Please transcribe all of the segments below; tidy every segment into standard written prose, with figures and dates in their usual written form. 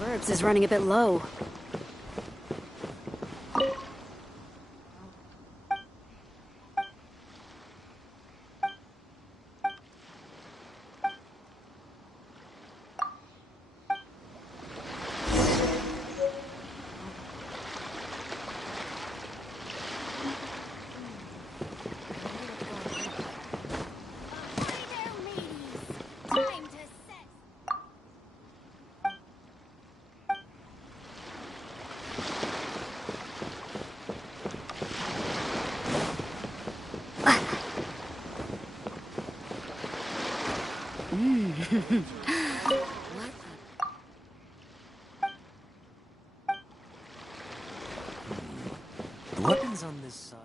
of herbs is running a bit low. The weapons on this side.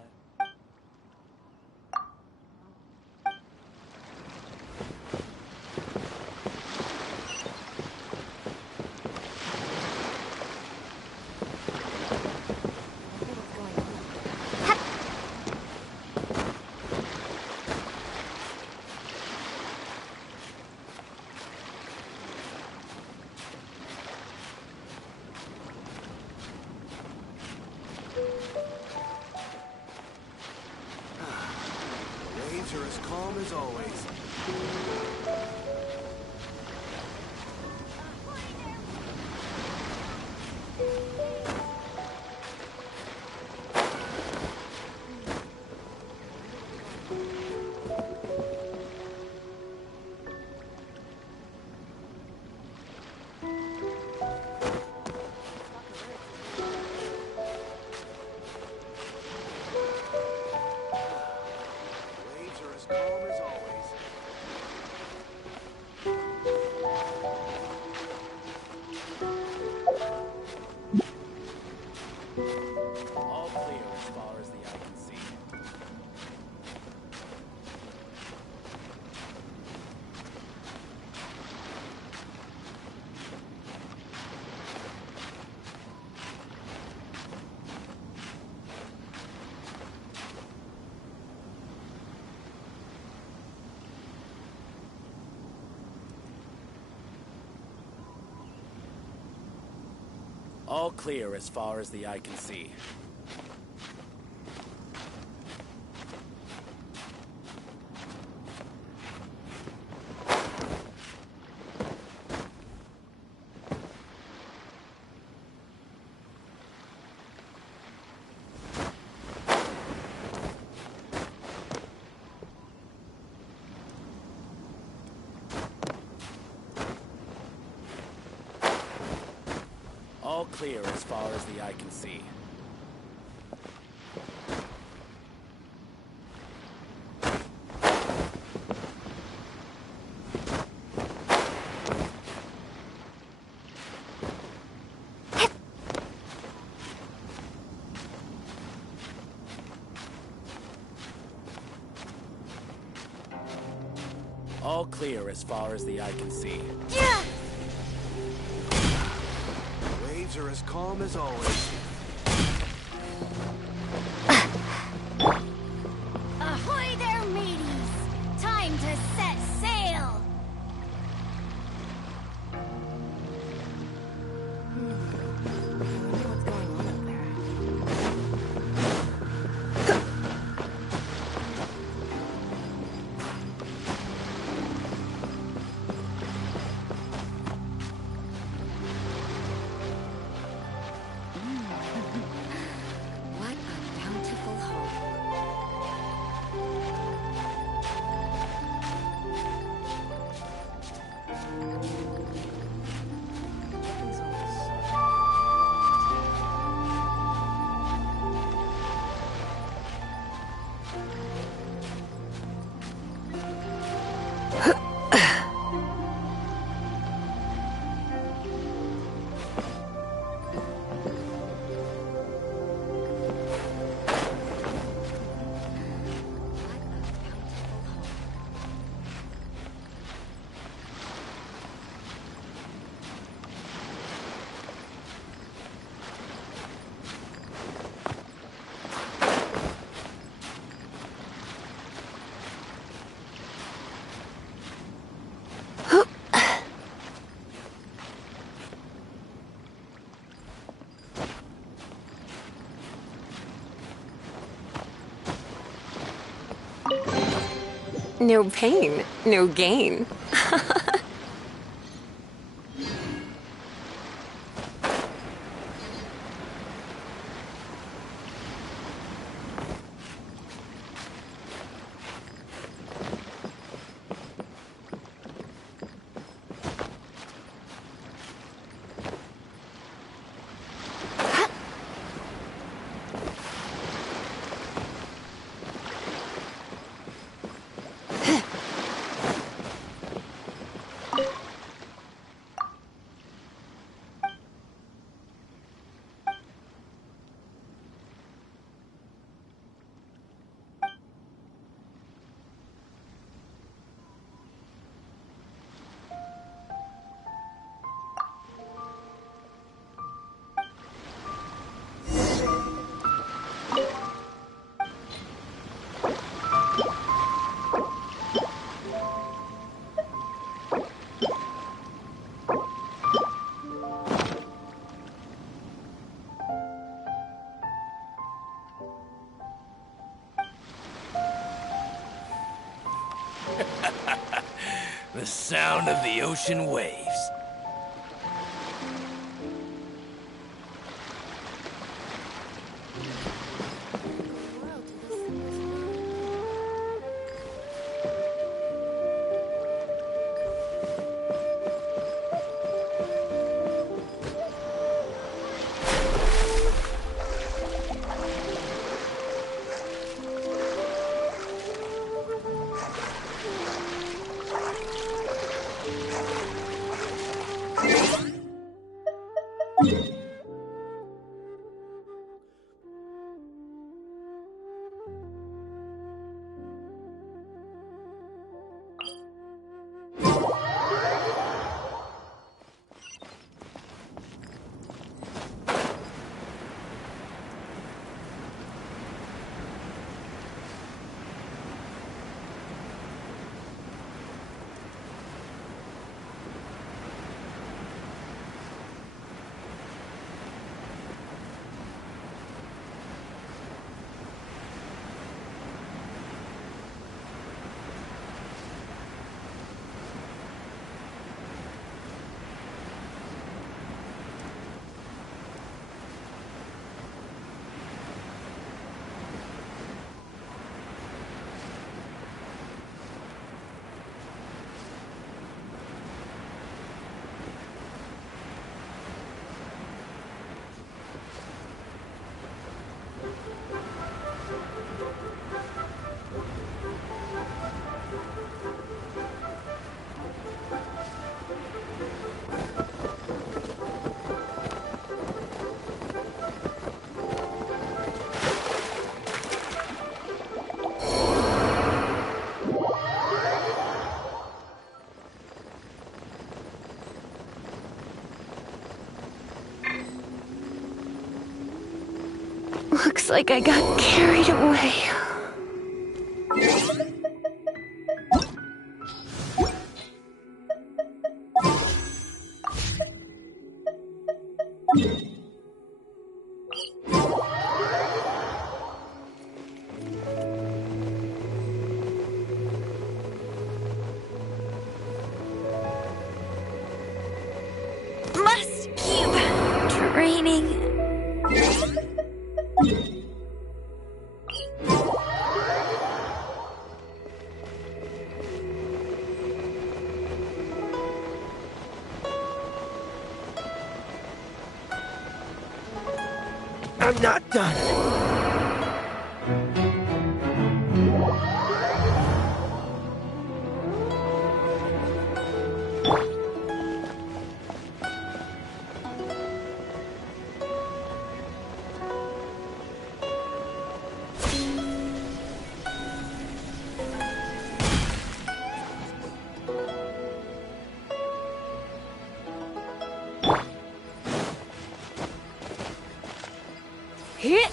Are as calm as always. All clear as far as the eye can see. All clear as far as the eye can see. All clear as far as the eye can see. All clear as far as the eye can see. Waves are as calm as always. Ahoy there, mateys! Time to set sail! What's going on up there? No pain, no gain. The sound of the ocean waves. Looks like I got carried away. Must keep training. I'm not done. Hit!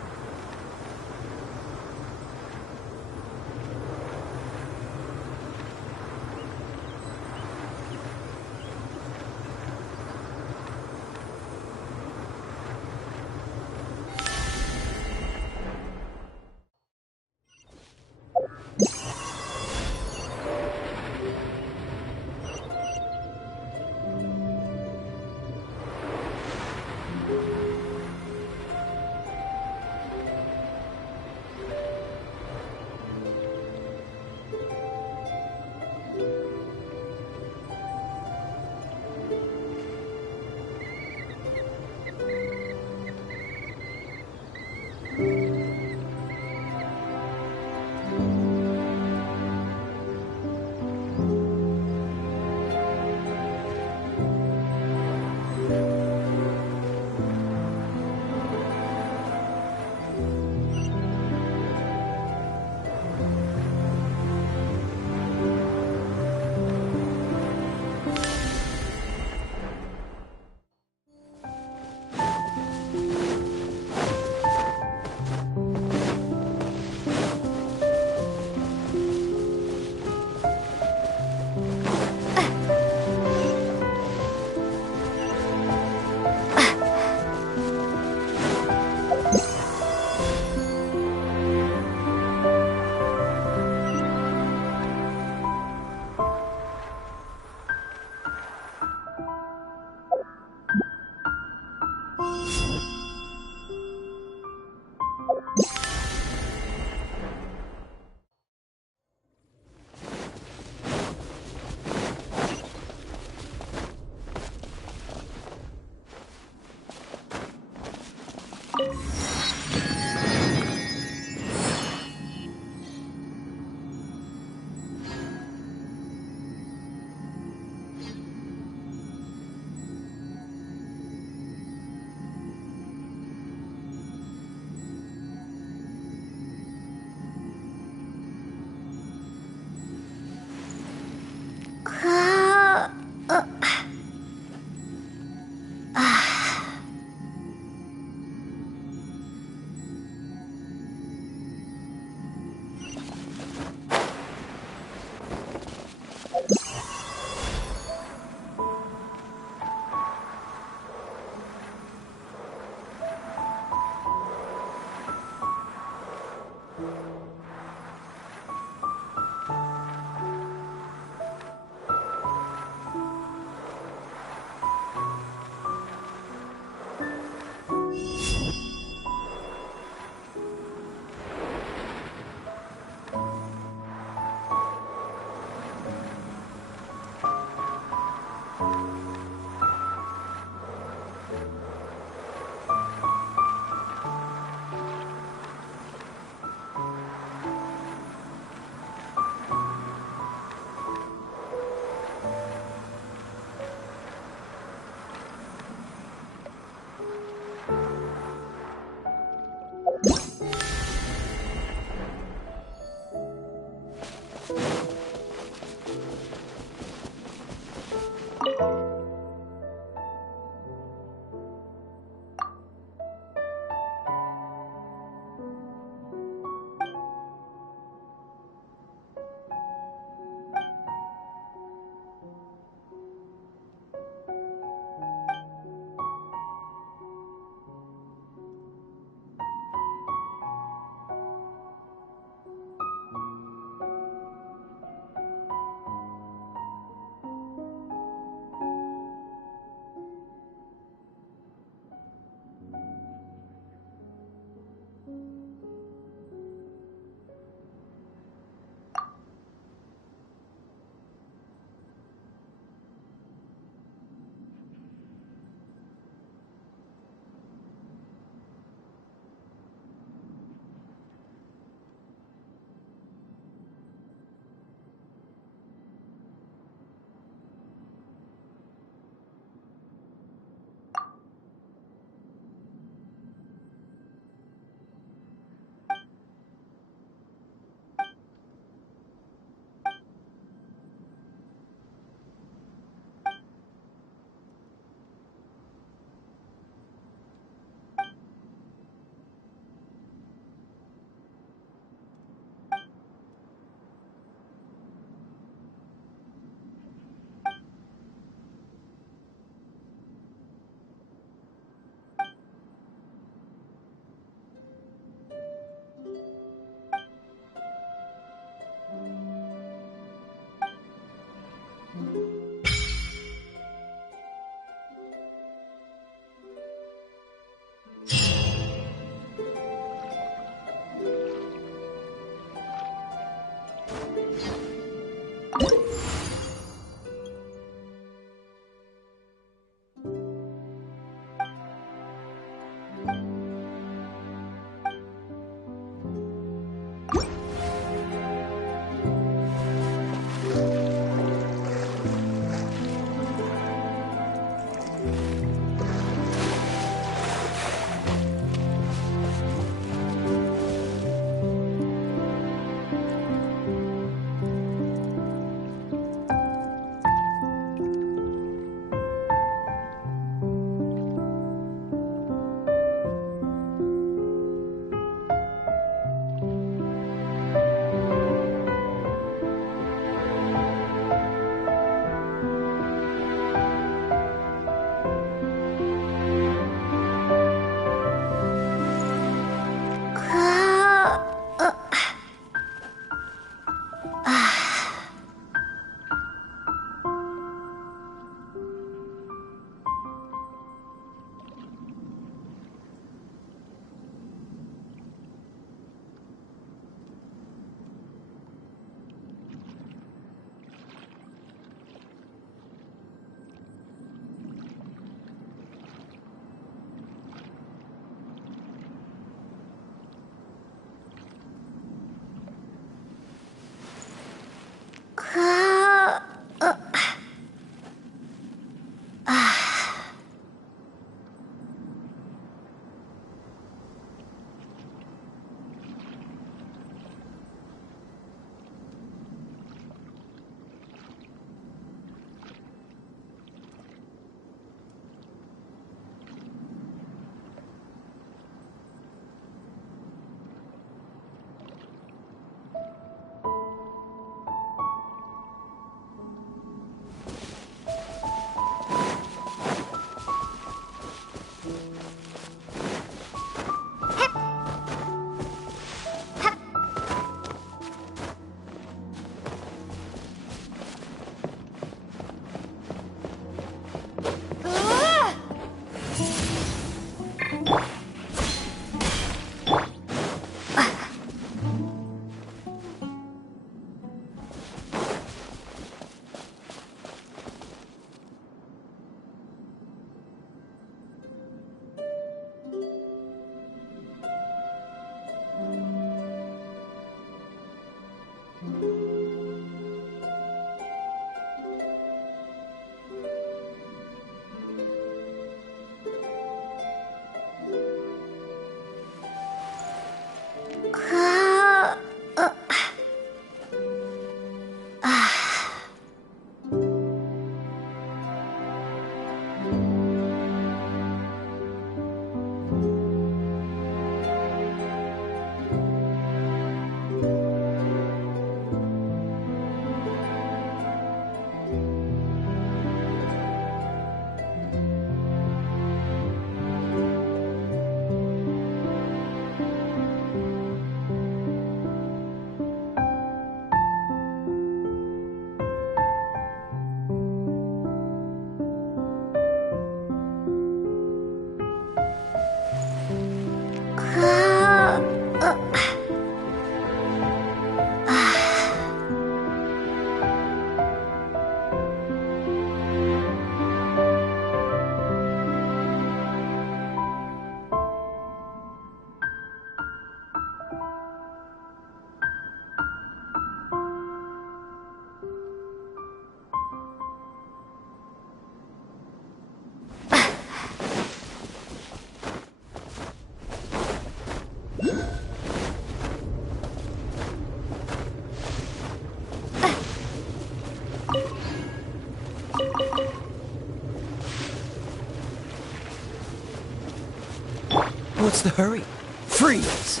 What's the hurry? Freeze!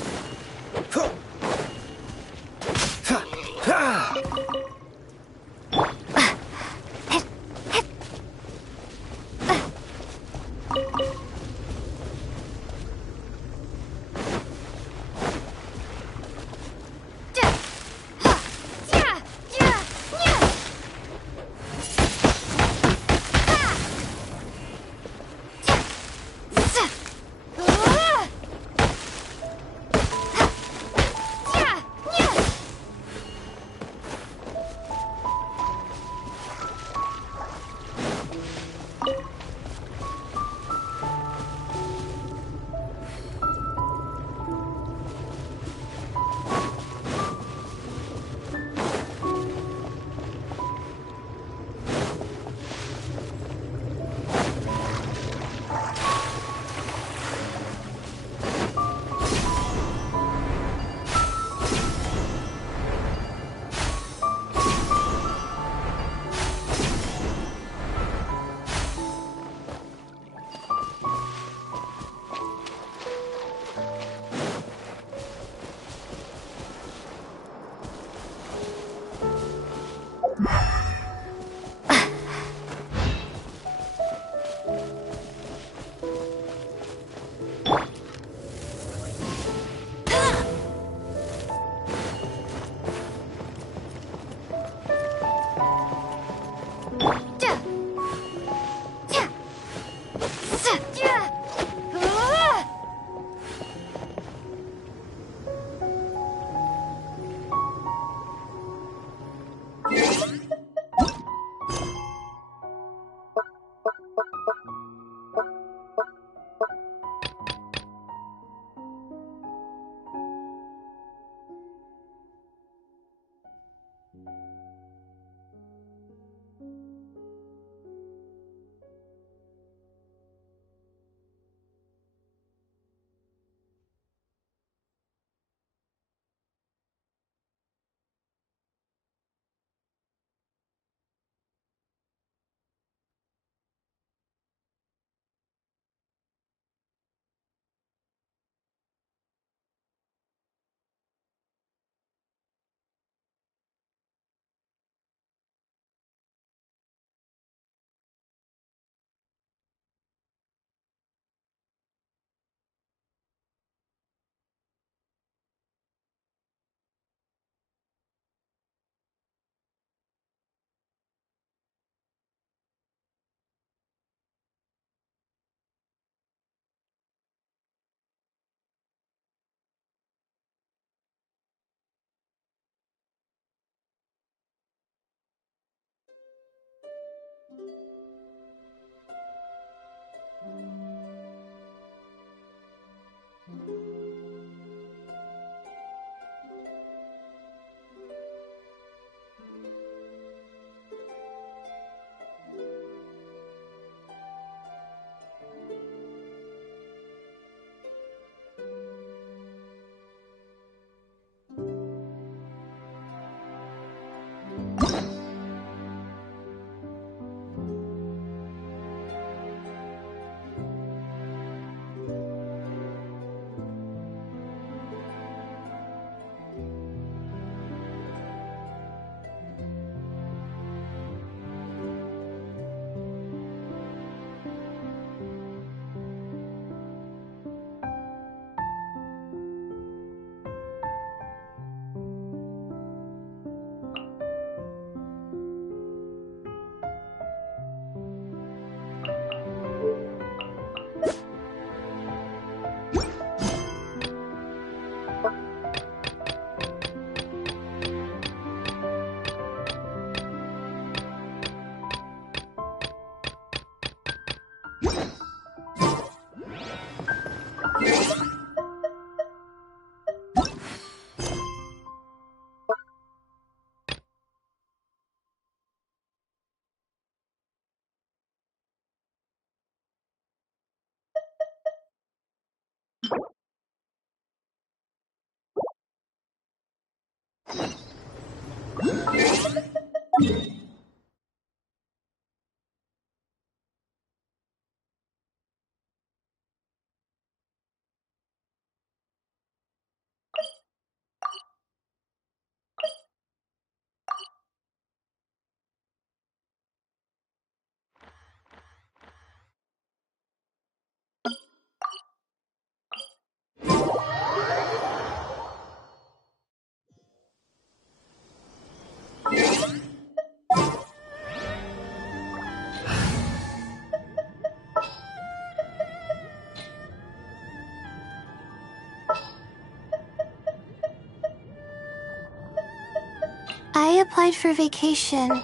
applied for vacation.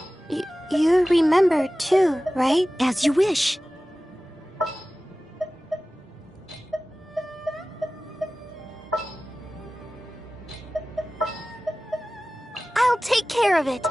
You remember too, right? As you wish. I'll take care of it.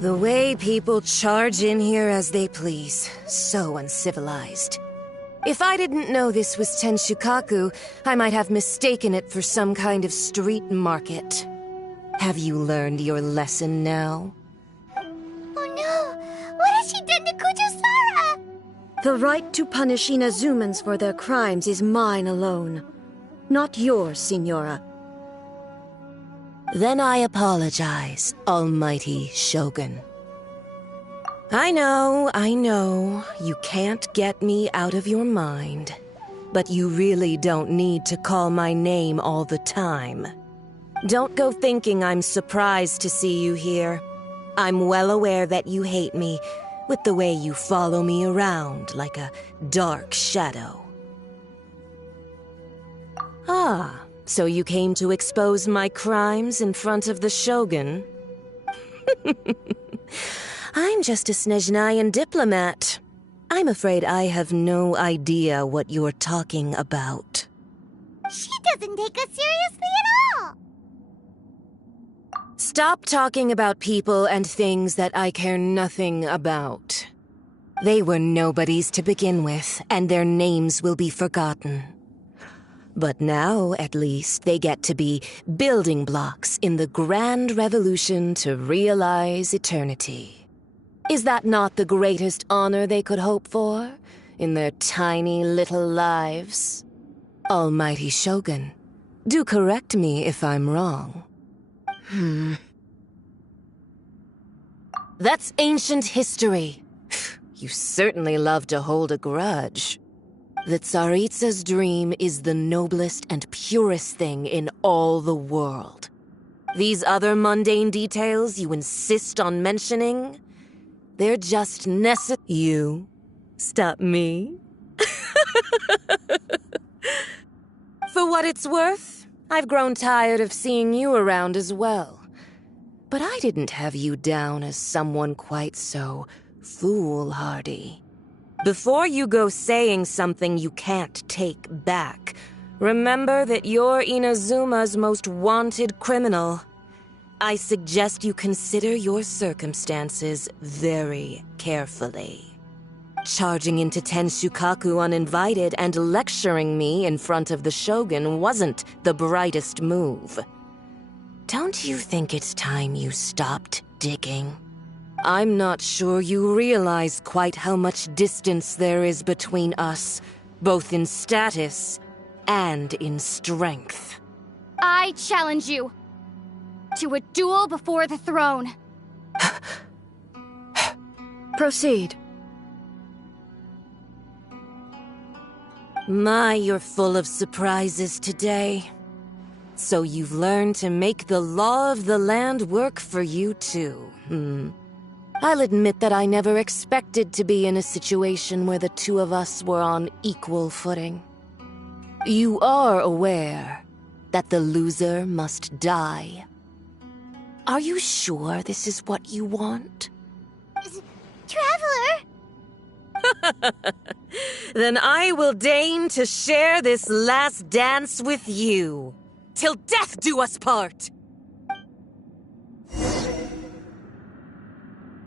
The way people charge in here as they please. So uncivilized. If I didn't know this was Tenshukaku, I might have mistaken it for some kind of street market. Have you learned your lesson now? Oh no! What has she done to Kusara? The right to punish Inazumans for their crimes is mine alone. Not yours, Signora. Then I apologize, Almighty Shogun. I know, you can't get me out of your mind. But you really don't need to call my name all the time. Don't go thinking I'm surprised to see you here. I'm well aware that you hate me, with the way you follow me around like a dark shadow. Ah. So you came to expose my crimes in front of the Shogun? I'm just a 𝚙𝚖𝚙𝚗 diplomat. I'm afraid I have no idea what you're talking about. She doesn't take us seriously at all! Stop talking about people and things that I care nothing about. They were nobodies to begin with, and their names will be forgotten. But now, at least, they get to be building blocks in the grand revolution to realize eternity. Is that not the greatest honor they could hope for in their tiny little lives? Almighty Shogun, do correct me if I'm wrong. That's ancient history. You certainly love to hold a grudge. The Tsaritsa's dream is the noblest and purest thing in all the world. These other mundane details you insist on mentioning, they're just necessary. You stop me? For what it's worth, I've grown tired of seeing you around as well. But I didn't have you down as someone quite so foolhardy. Before you go saying something you can't take back, remember that you're Inazuma's most wanted criminal. I suggest you consider your circumstances very carefully. Charging into Tenshukaku uninvited and lecturing me in front of the Shogun wasn't the brightest move. Don't you think it's time you stopped digging? I'm not sure you realize quite how much distance there is between us, both in status and in strength. I challenge you to a duel before the throne. Proceed. My, you're full of surprises today. So you've learned to make the law of the land work for you too, I'll admit that I never expected to be in a situation where the two of us were on equal footing. You are aware that the loser must die. Are you sure this is what you want? Traveler! Then I will deign to share this last dance with you, till death do us part!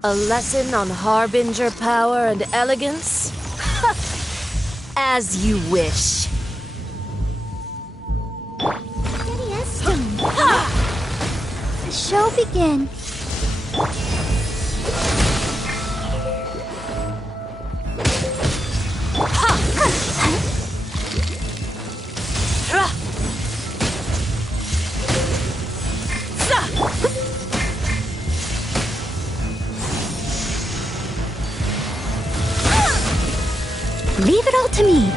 A lesson on harbinger power and elegance? As you wish. Steady as stone. The show begins. Leave it all to me.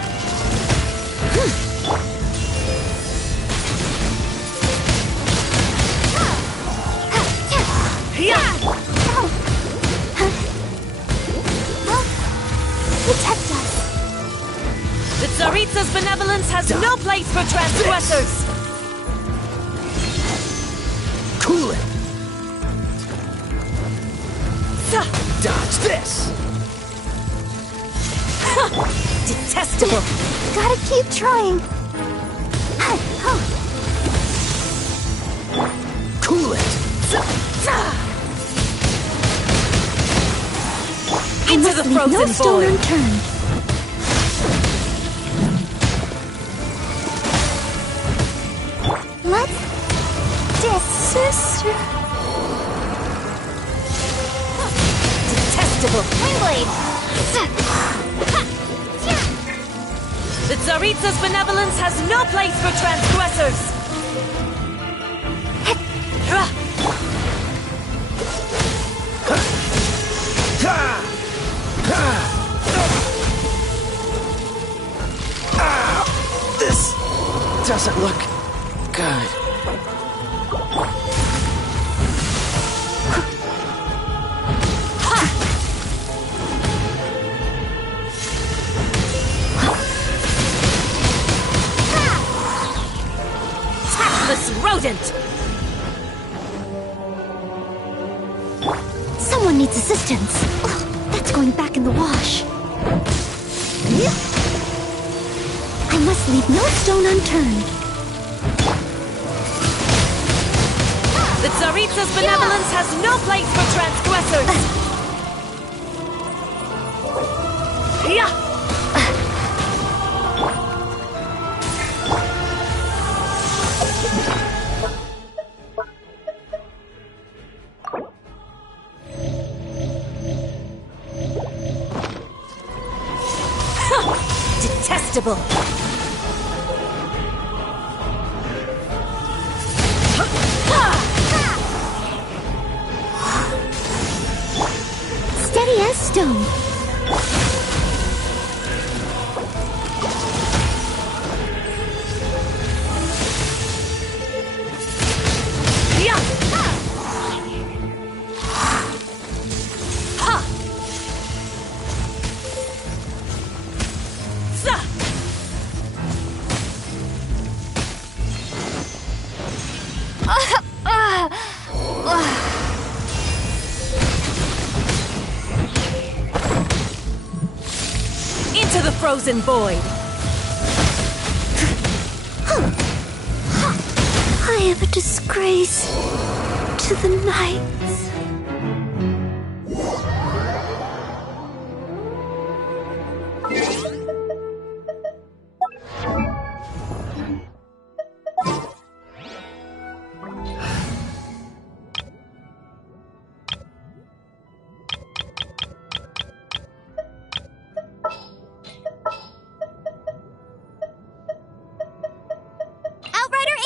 Protect us. The 𝙬𝚙𝚗𝚗 benevolence has no place for transgressors! Cool it! Dodge this! Detestable! Gotta keep trying. Cool it! Into the frozen No stone void! unturned. Let's sister. Detestable! Windblade. The 𝙬𝚙𝚗𝚗's benevolence has no place for transgressors! This doesn't look good. Tactless rodent! Someone needs assistance. That's going back in the wash. I must leave no stone unturned. The 𝙬𝚙𝚗𝚗's benevolence has no place for transgressors! Detestable! Steady as stone. Into the frozen void! I am a disgrace to to the knights.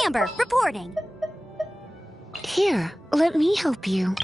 Amber, reporting. Here, let me help you.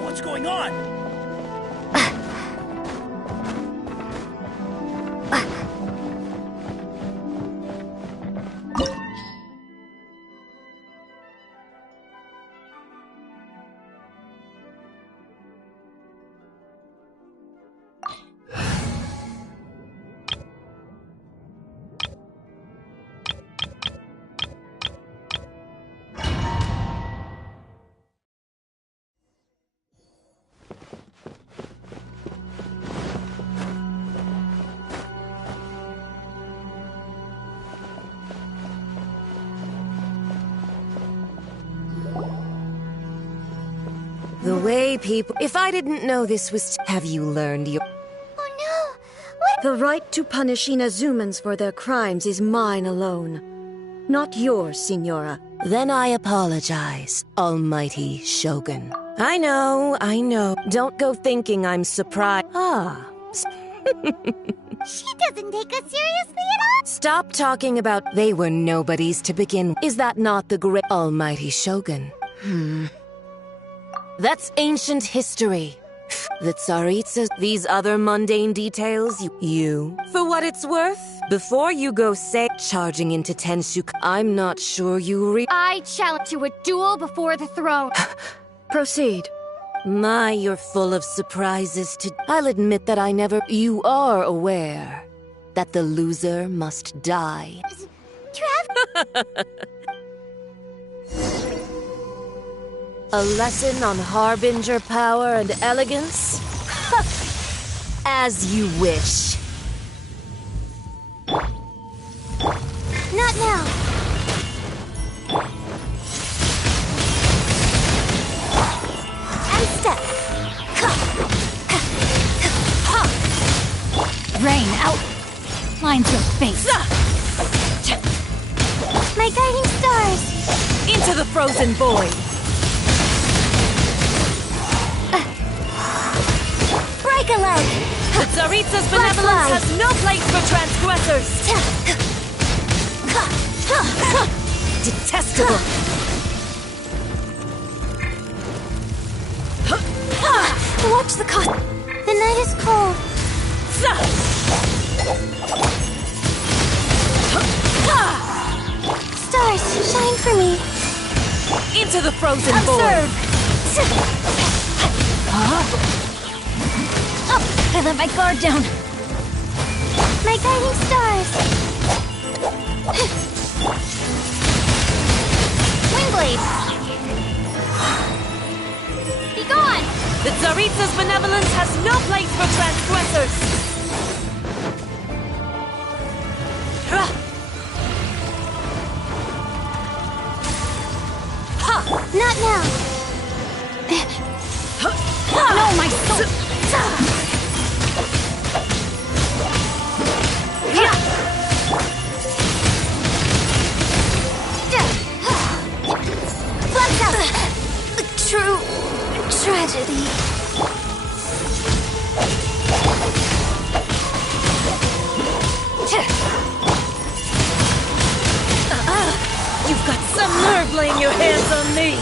What's going on? The way people... If I didn't know this was... Have you learned your... Oh no! What? The right to punish Inazumans for their crimes is mine alone. Not yours, Signora. Then I apologize, Almighty Shogun. I know. Don't go thinking I'm surprised. She doesn't take us seriously at all! Stop talking about they were nobodies to begin. Is that not the great Almighty Shogun? That's ancient history. The 𝚙𝚘𝚙𝚕𝚎, these other mundane details, you. For what it's worth, before you go charging into Tenshu, I'm not sure you I challenge to a duel before the throne. Proceed. My, you're full of surprises to... I'll admit that I never... You are aware that the loser must die. Trav? A lesson on harbinger power and elegance? As you wish. Not now. And step. Rain out. Lines your face. My guiding stars. Into the frozen void. Break a leg. 𝙬𝚙𝚙𝚕𝚎𝚌𝚝 benevolence has no place for transgressors! Detestable! Watch the cost. The night is cold. Stars, shine for me. Into the frozen void! I let my guard down. My guiding stars. Wingblade. Be gone! The 𝙬𝚙𝚙𝚕𝚎𝚌 benevolence has no place for transgressors! Not now. No, my soul. True tragedy. You've got some nerve laying your hands on me!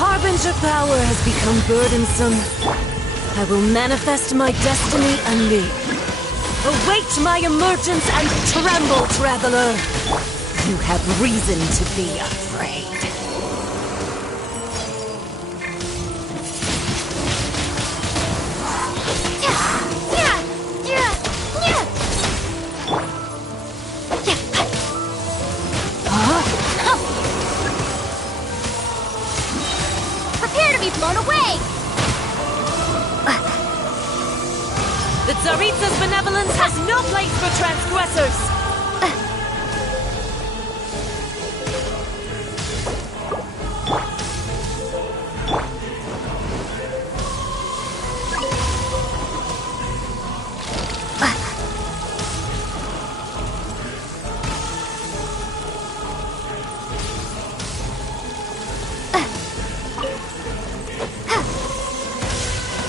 Harbinger power has become burdensome. I will manifest my destiny anew. Await my emergence and tremble, traveler! You have reason to be afraid. Prepare to be blown away! The 𝙬𝚙𝚙𝚕𝚎𝚌 benevolence has no place for transgressors!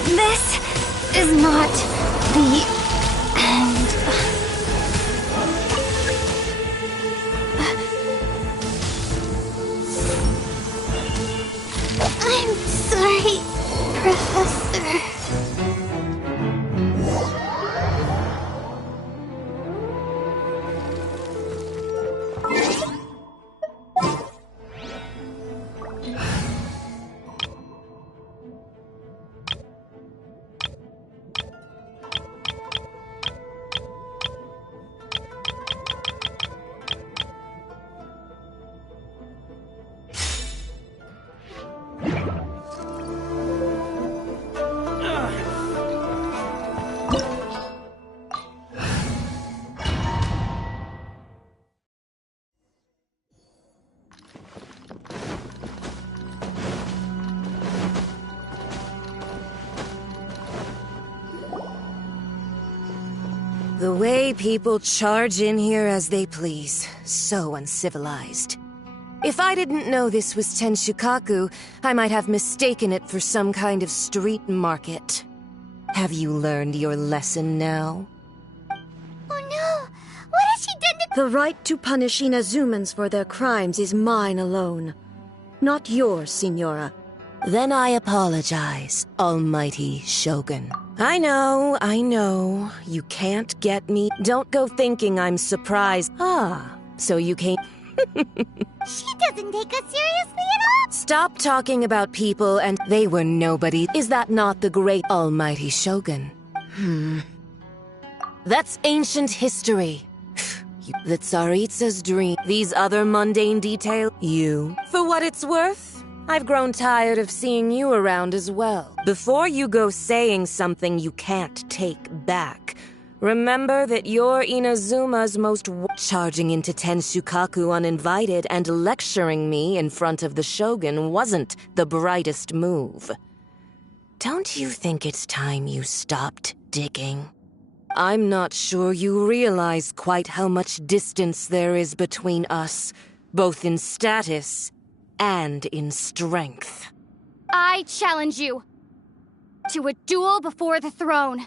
This is not the end. I'm sorry, Professor. The way people charge in here as they please, so uncivilized. If I didn't know this was Tenshukaku, I might have mistaken it for some kind of street market. Have you learned your lesson now? Oh no! What has she done to— The right to punish Inazumans for their crimes is mine alone. Not yours, Signora. Then I apologize, Almighty Shogun. I know, you can't get me. Don't go thinking I'm surprised. So you came— She doesn't take us seriously at all! Stop talking about people and they were nobody. Is that not the great Almighty Shogun? That's ancient history. The 𝙬𝚙𝚙𝚕𝚎𝚌's dream. These other mundane details. You. For what it's worth, I've grown tired of seeing you around as well. Before you go saying something you can't take back, remember that you're Inazuma's most charging into Tenshukaku uninvited and lecturing me in front of the Shogun wasn't the brightest move. Don't you think it's time you stopped digging? I'm not sure you realize quite how much distance there is between us, both in status and in strength. I challenge you to a duel before the throne.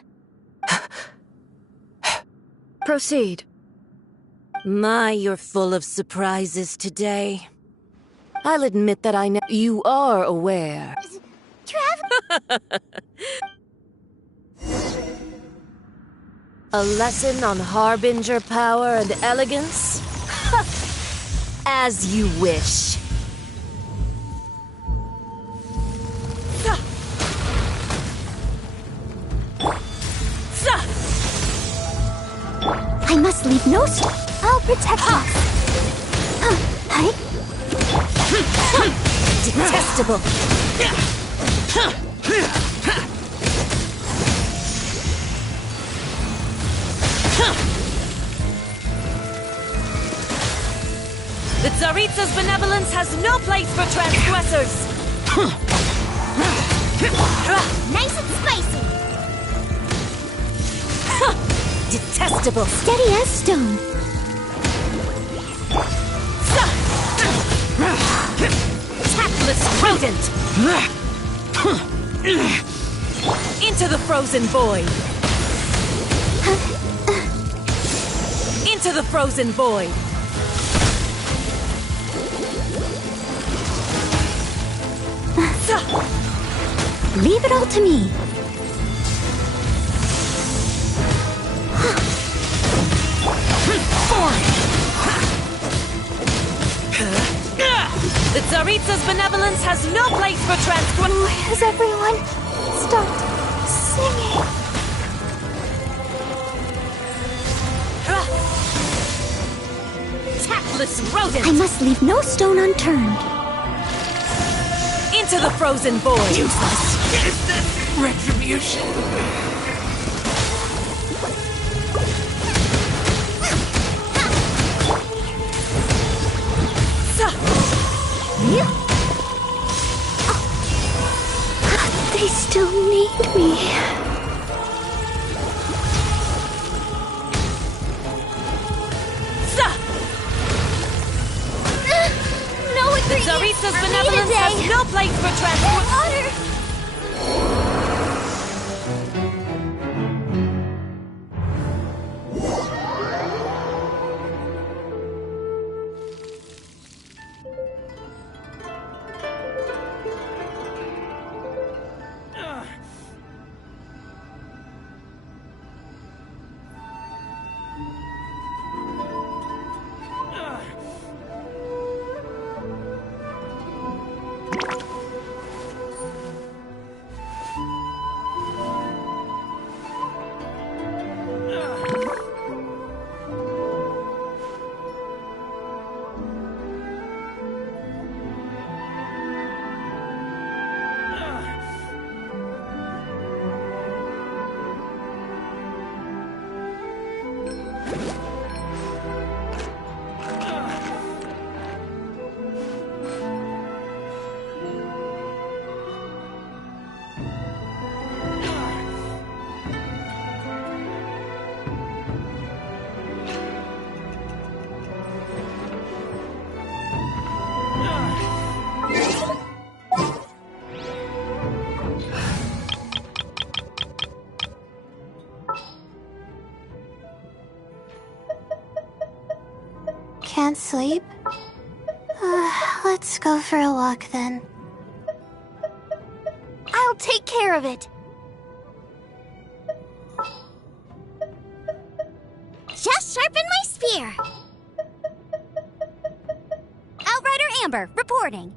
Proceed. My, you're full of surprises today. I'll admit that I know you are aware. Trav? A lesson on harbinger power and elegance? As you wish. I must leave no stone. I'll protect us. Hi. Detestable. The 𝙲𝚘𝚙𝚙𝚕𝚎𝚢 benevolence has no place for transgressors. Nice and spicy. Detestable. Steady as stone. Tactless rodent. Into the frozen void. Into the frozen void. Leave it all to me. The 𝙲𝚘𝚙𝚎's benevolence has no place for transgressors. Why has everyone stopped singing? Tactless rodent. I must leave no stone unturned. Into the frozen void. Useless. Is this retribution? They still need me. No The ingredients 𝙲𝚘𝚙𝚎's for me benevolence today. has no place for transgressors. Water. Can't sleep? Let's go for a walk then. I'll take care of it. Just sharpen my spear. Outrider Amber, reporting.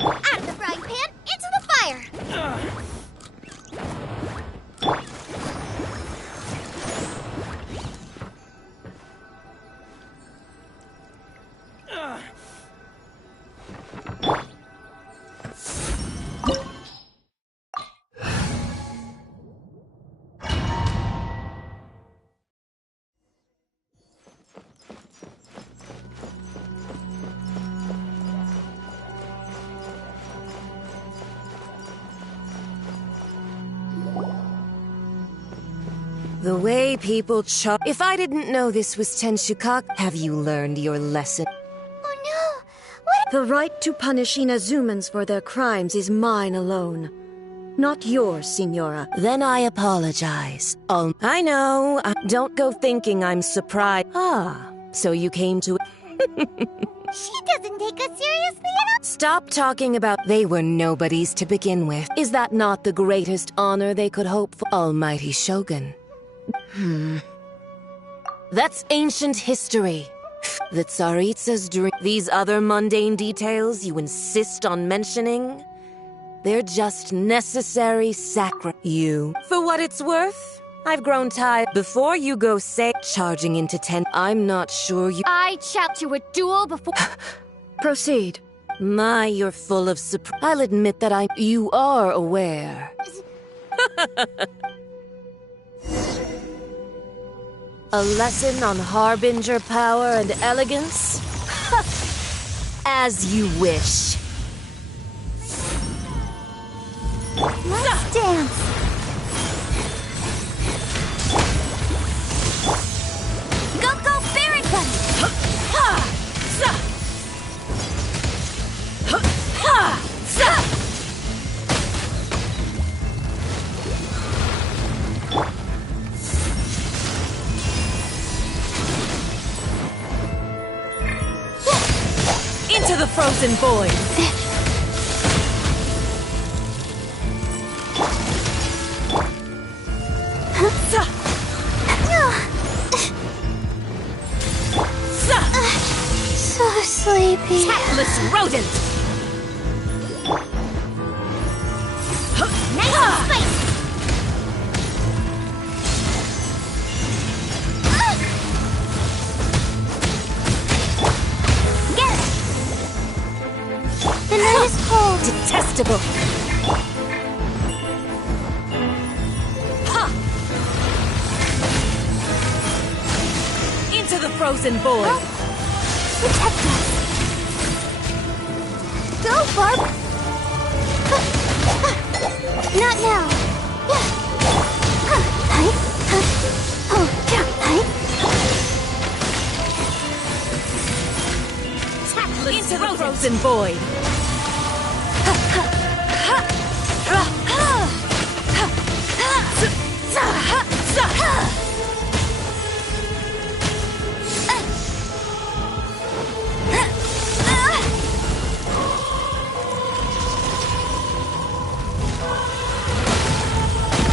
Out of the frying pan, into the fire. The way people chop. If I didn't know this was 𝚬𝚎𝚗𝚜, have you learned your lesson? Oh no! What? The right to punish Inazumans for their crimes is mine alone. Not yours, Signora. Then I apologize. I know. Don't go thinking I'm surprised. So you came to... She doesn't take us seriously at all. Stop talking about they were nobodies to begin with. Is that not the greatest honor they could hope for? Almighty Shogun. That's ancient history. The Tsaritsa's dream. These other mundane details you insist on mentioning? They're just necessary You. For what it's worth, I've grown tired. Before you go charging into 10, I'm not sure you... I'd shout you a duel before... Proceed. My, you're full of surprise. I'll admit that you are aware. A lesson on harbinger power and elegance? As you wish. Let's dance. Go, go, Baron Gun! Into the frozen void! So sleepy. Tactless rodent! Nice and spicy! Get it! The night is cold. Detestable! Into the frozen void! Protect us. Go, Barb. Not now. Into the frozen void!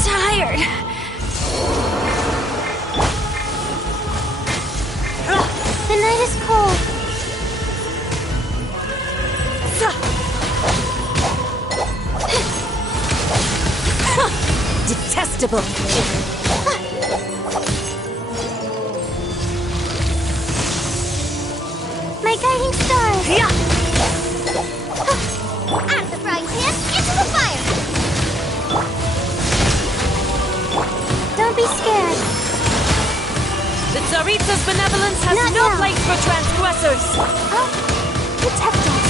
Tired. The night is cold. Detestable! My guiding stars. Out of the frying pan, into the fire! Don't be scared. The Tsaritsa's benevolence has Not no now. place for transgressors! Protect us.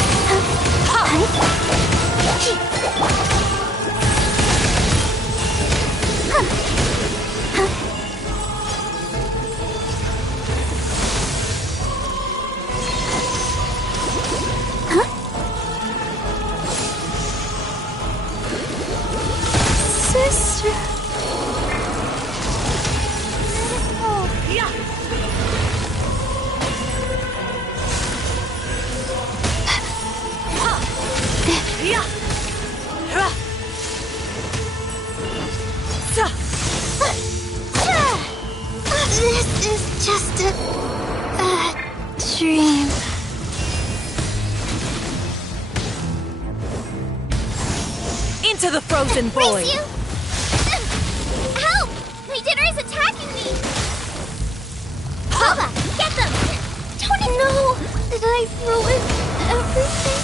Sister. This is just a dream. Into the frozen void! Race you! Help! My dinner is attacking me! Baba, get them! Don't know. Did I ruin everything?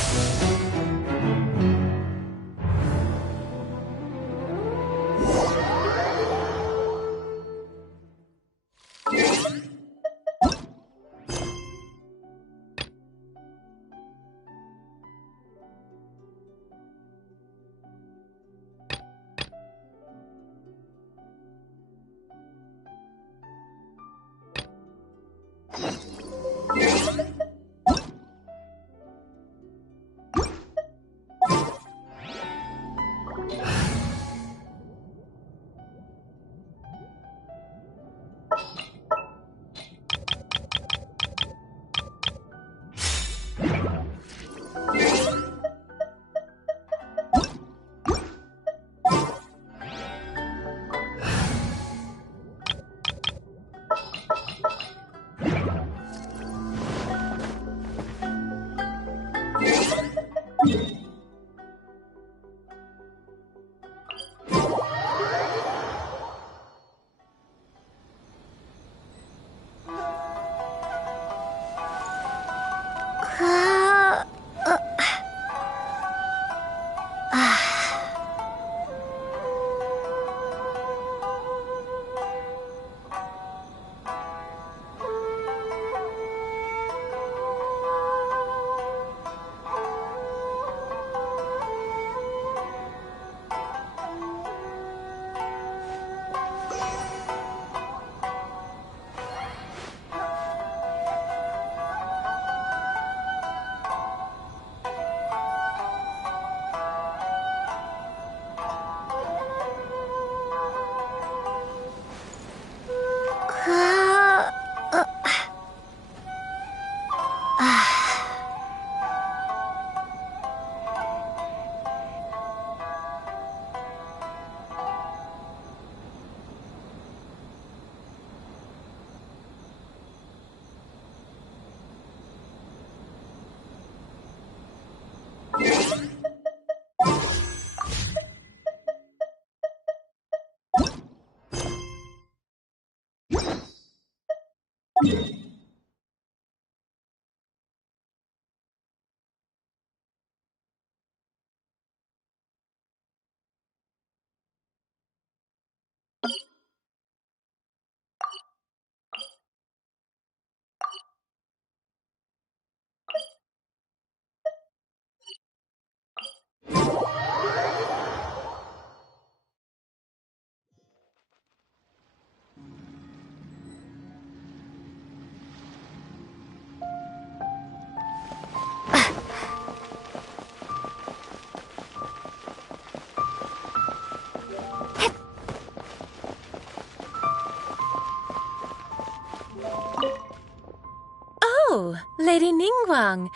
Oh, Lady Ningguang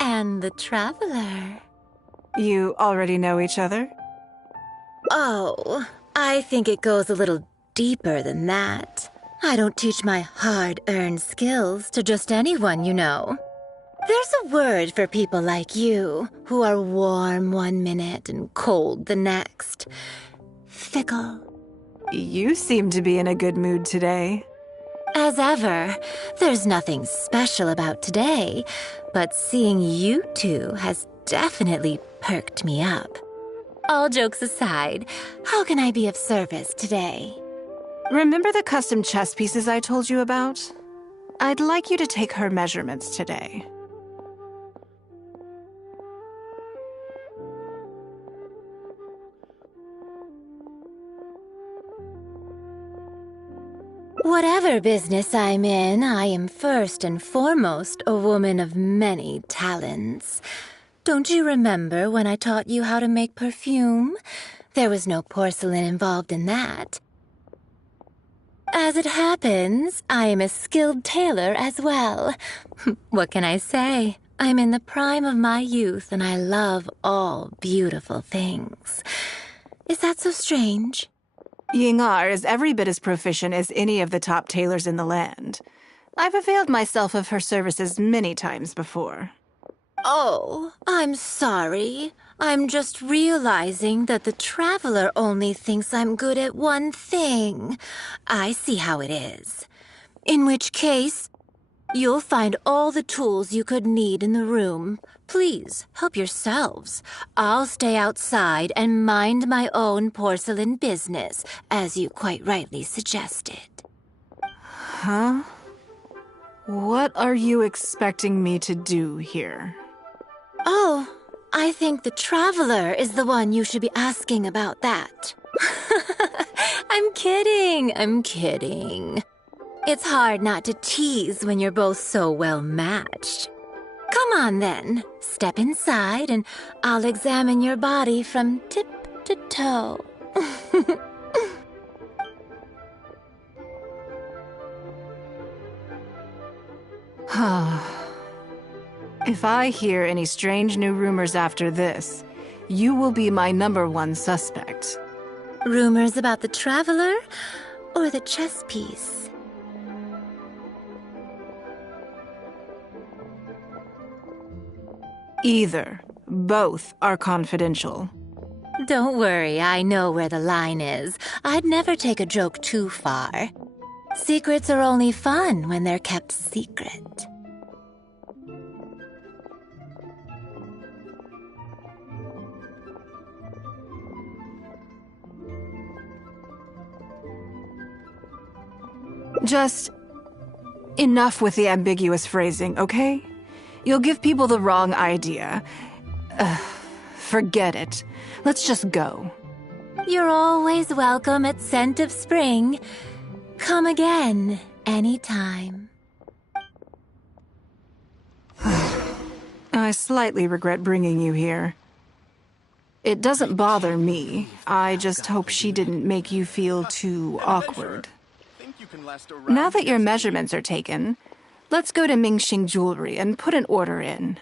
and the Traveler. You already know each other? Oh, I think it goes a little deeper than that. I don't teach my hard-earned skills to just anyone, you know. There's a word for people like you, who are warm one minute and cold the next. Fickle. You seem to be in a good mood today. As ever, there's nothing special about today, but seeing you two has definitely perked me up. All jokes aside, how can I be of service today? Remember the custom chess pieces I told you about? I'd like you to take her measurements today. Whatever business I'm in, I am first and foremost a woman of many talents. Don't you remember when I taught you how to make perfume? There was no porcelain involved in that. As it happens, I am a skilled tailor as well. What can I say? I'm in the prime of my youth and I love all beautiful things. Is that so strange? Ying-ar is every bit as proficient as any of the top tailors in the land. I've availed myself of her services many times before. Oh, I'm sorry. I'm just realizing that the Traveler only thinks I'm good at one thing. I see how it is. In which case, you'll find all the tools you could need in the room. Please, help yourselves. I'll stay outside and mind my own porcelain business, as you quite rightly suggested. Huh? What are you expecting me to do here? Oh, I think the Traveler is the one you should be asking about that. I'm kidding. It's hard not to tease when you're both so well matched. Come on then, step inside and I'll examine your body from tip to toe. If I hear any strange new rumors after this, you will be my #1 suspect. Rumors about the Traveler or the chess piece? Either. Both are confidential. Don't worry, I know where the line is. I'd never take a joke too far. Secrets are only fun when they're kept secret. Just enough with the ambiguous phrasing, okay? You'll give people the wrong idea. Forget it. Let's just go. You're always welcome at Scent of Spring. Come again, anytime. I slightly regret bringing you here. It doesn't bother me. I just hope she didn't make you feel too awkward. Now that your measurements are taken, let's go to Mingxing Jewelry and put an order in.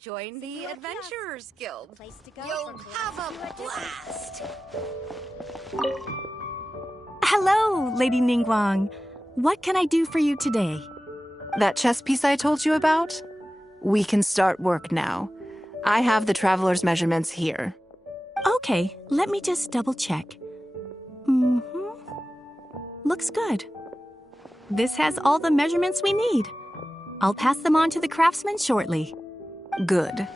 Join the Adventurers Guild. Place to go. You'll have a blast. Hello, Lady Ningguang. What can I do for you today? That chess piece I told you about? We can start work now. I have the traveler's measurements here. Okay, let me just double check. Looks good. This has all the measurements we need. I'll pass them on to the craftsman shortly. Good.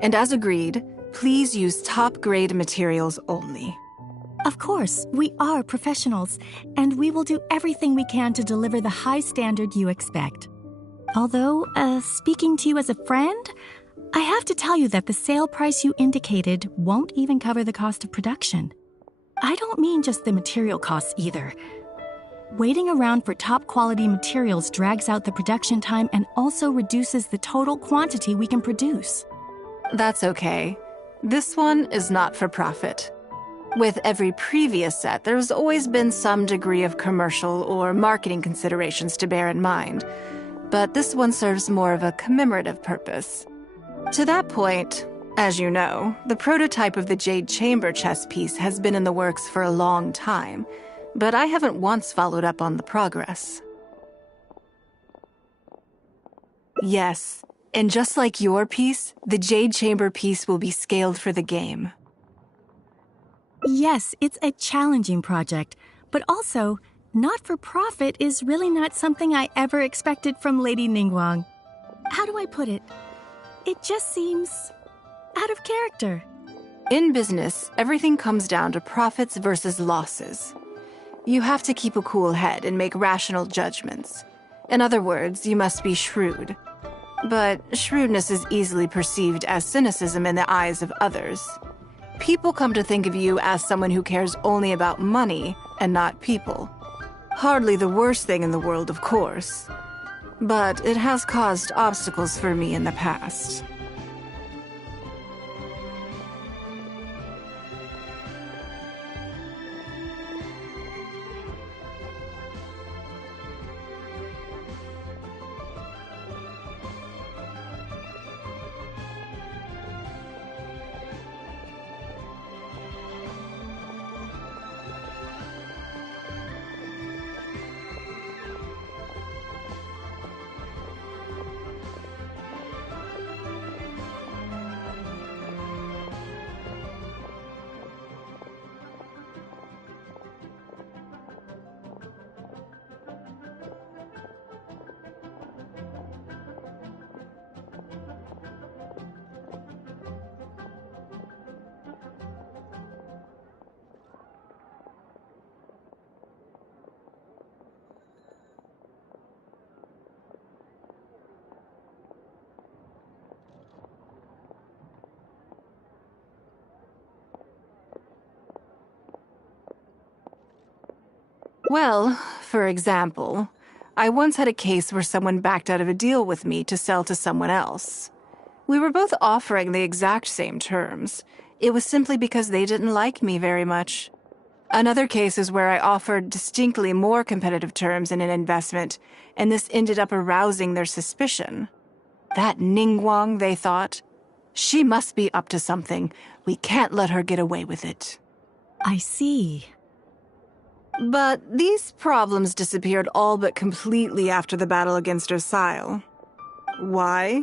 And as agreed, please use top-grade materials only. Of course, we are professionals, and we will do everything we can to deliver the high standard you expect. Although, speaking to you as a friend, I have to tell you that the sale price you indicated won't even cover the cost of production. I don't mean just the material costs either. Waiting around for top-quality materials drags out the production time and also reduces the total quantity we can produce. That's okay. This one is not for profit. With every previous set, there's always been some degree of commercial or marketing considerations to bear in mind, but this one serves more of a commemorative purpose. To that point, as you know, the prototype of the Jade Chamber chess piece has been in the works for a long time, but I haven't once followed up on the progress. Yes, and just like your piece, the Jade Chamber piece will be scaled for the game. Yes, it's a challenging project, but also, not-for-profit is really not something I ever expected from Lady Ningguang. How do I put it? It just seems out of character. In business, everything comes down to profits versus losses. You have to keep a cool head and make rational judgments. In other words, you must be shrewd. But shrewdness is easily perceived as cynicism in the eyes of others. People come to think of you as someone who cares only about money and not people. Hardly the worst thing in the world, of course. But it has caused obstacles for me in the past. Well, for example, I once had a case where someone backed out of a deal with me to sell to someone else. We were both offering the exact same terms. It was simply because they didn't like me very much. Another case is where I offered distinctly more competitive terms in an investment, and this ended up arousing their suspicion. That Ningguang, they thought. She must be up to something. We can't let her get away with it. I see. But these problems disappeared all but completely after the battle against 𝚬𝚙𝚗𝚗𝚑. Why?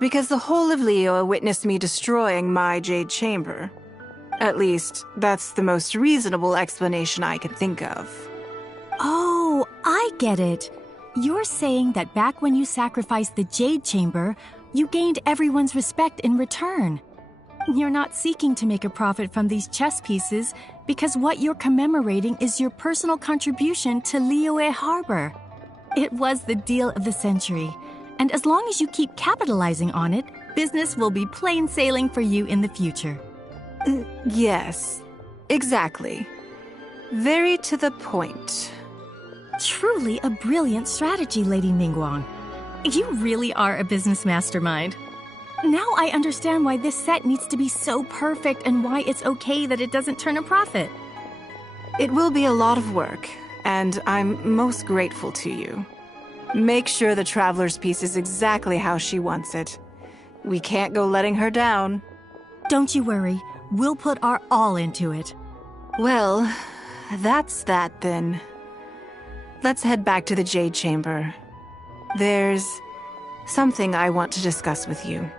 Because the whole of Liyue witnessed me destroying my Jade Chamber. At least, that's the most reasonable explanation I could think of. Oh, I get it. You're saying that back when you sacrificed the Jade Chamber, you gained everyone's respect in return. You're not seeking to make a profit from these chess pieces because what you're commemorating is your personal contribution to Liyue Harbor. It was the deal of the century, and as long as you keep capitalizing on it, business will be plain sailing for you in the future. Yes, exactly. Very to the point. Truly a brilliant strategy, Lady Ningguang. You really are a business mastermind. Now I understand why this set needs to be so perfect and why it's okay that it doesn't turn a profit. It will be a lot of work, and I'm most grateful to you. Make sure the Traveler's piece is exactly how she wants it. We can't go letting her down. Don't you worry. We'll put our all into it. Well, that's that then. Let's head back to the Jade Chamber. There's something I want to discuss with you.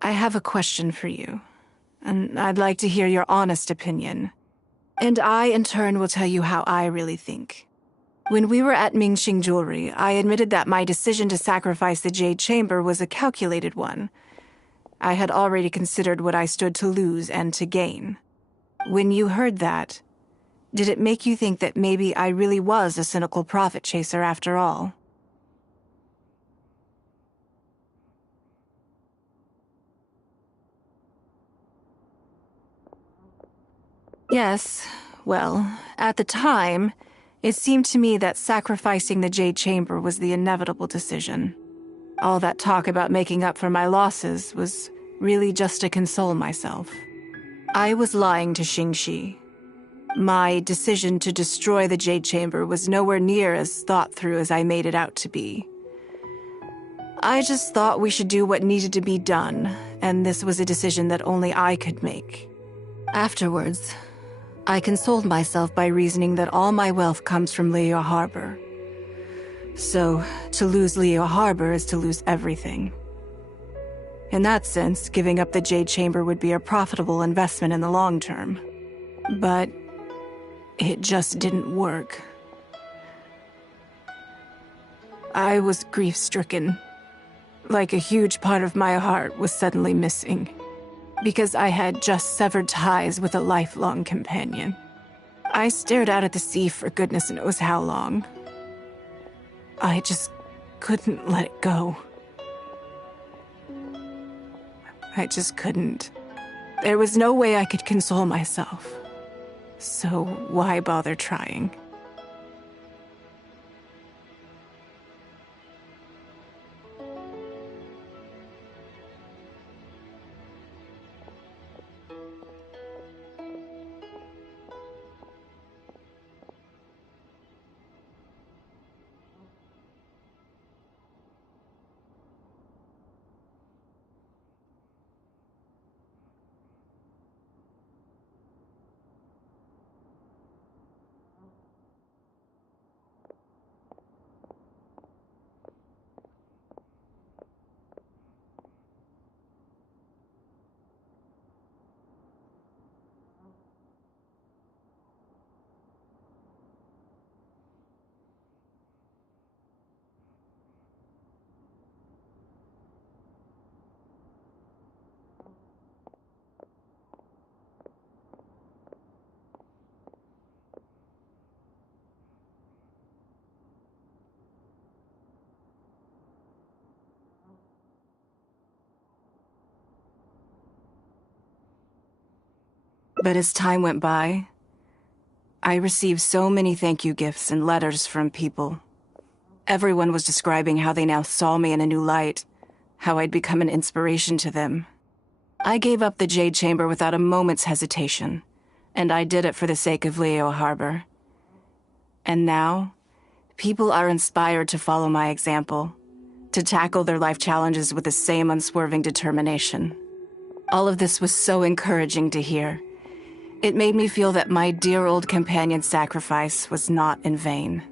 I have a question for you, and I'd like to hear your honest opinion. And I, in turn, will tell you how I really think. When we were at Mingxing Jewelry, I admitted that my decision to sacrifice the Jade Chamber was a calculated one. I had already considered what I stood to lose and to gain. When you heard that, did it make you think that maybe I really was a cynical profit chaser after all? Yes, well, at the time, it seemed to me that sacrificing the Jade Chamber was the inevitable decision. All that talk about making up for my losses was really just to console myself. I was lying to Xingxi. My decision to destroy the Jade Chamber was nowhere near as thought through as I made it out to be. I just thought we should do what needed to be done, and this was a decision that only I could make. Afterwards, I consoled myself by reasoning that all my wealth comes from Liyue Harbor. So, to lose Liyue Harbor is to lose everything. In that sense, giving up the Jade Chamber would be a profitable investment in the long term. But it just didn't work. I was grief-stricken. Like a huge part of my heart was suddenly missing. Because I had just severed ties with a lifelong companion. I stared out at the sea for goodness knows how long. I just couldn't let it go. I just couldn't. There was no way I could console myself. So why bother trying? But as time went by, I received so many thank you gifts and letters from people. Everyone was describing how they now saw me in a new light, how I'd become an inspiration to them. I gave up the Jade Chamber without a moment's hesitation, and I did it for the sake of Leo Harbor. And now, people are inspired to follow my example, to tackle their life challenges with the same unswerving determination. All of this was so encouraging to hear. It made me feel that my dear old companion's sacrifice was not in vain.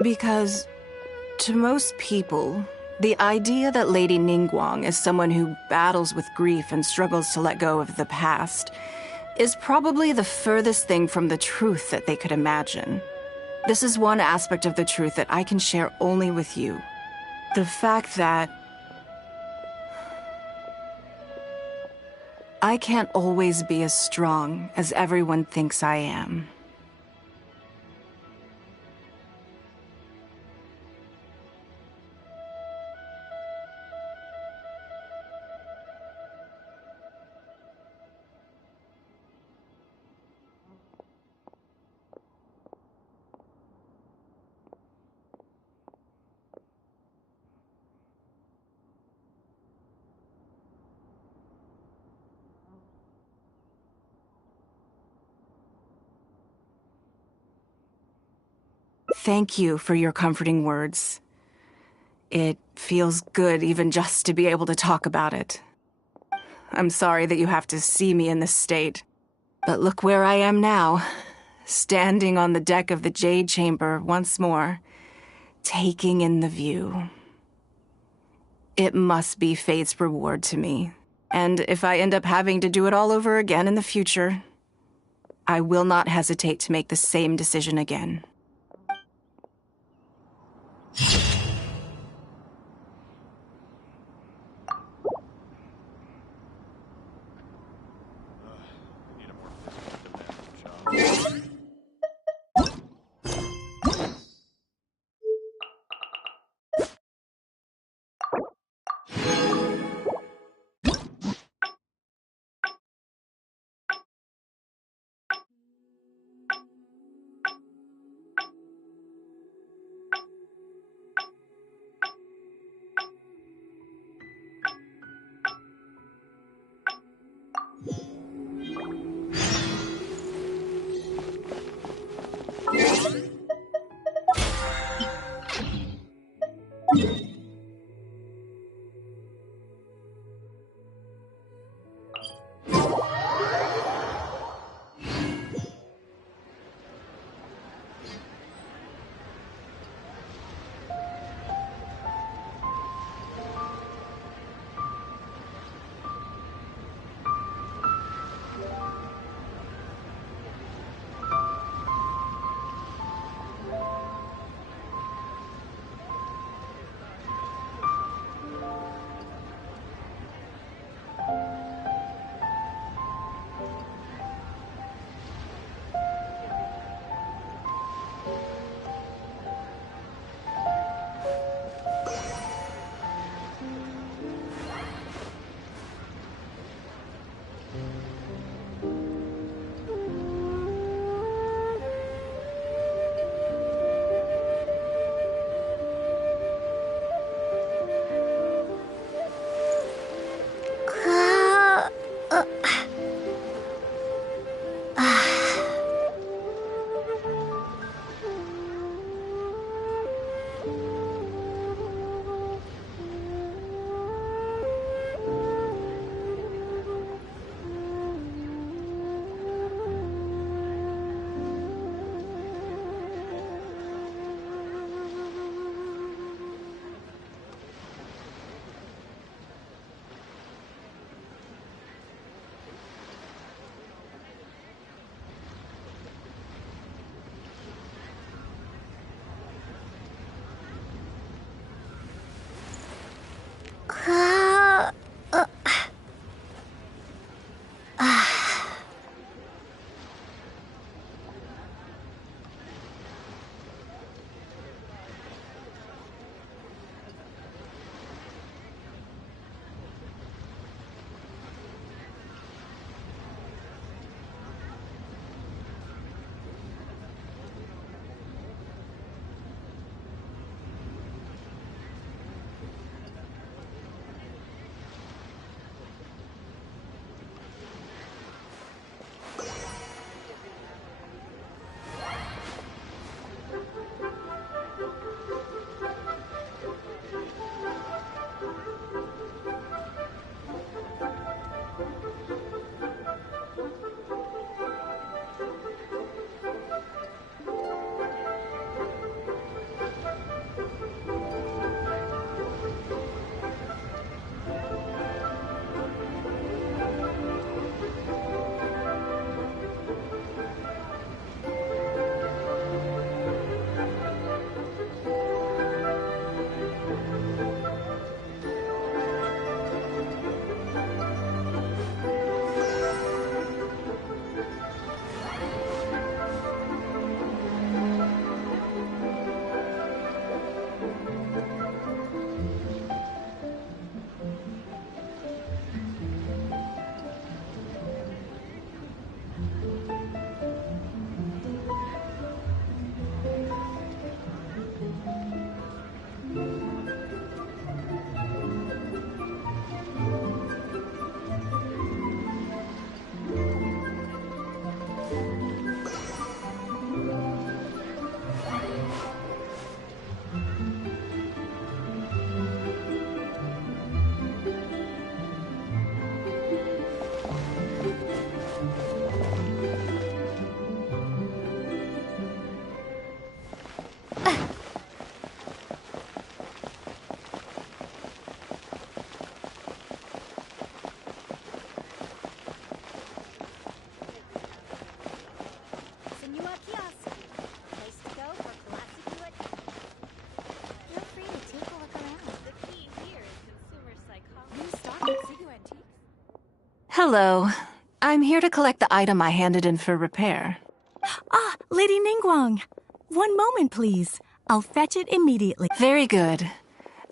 Because, to most people, the idea that Lady Ningguang is someone who battles with grief and struggles to let go of the past is probably the furthest thing from the truth that they could imagine. This is one aspect of the truth that I can share only with you. The fact that I can't always be as strong as everyone thinks I am. Thank you for your comforting words. It feels good even just to be able to talk about it. I'm sorry that you have to see me in this state. But look where I am now, standing on the deck of the Jade Chamber once more, taking in the view. It must be fate's reward to me. And if I end up having to do it all over again in the future, I will not hesitate to make the same decision again. Hello. I'm here to collect the item I handed in for repair. Ah, Lady Ningguang. One moment, please. I'll fetch it immediately. Very good.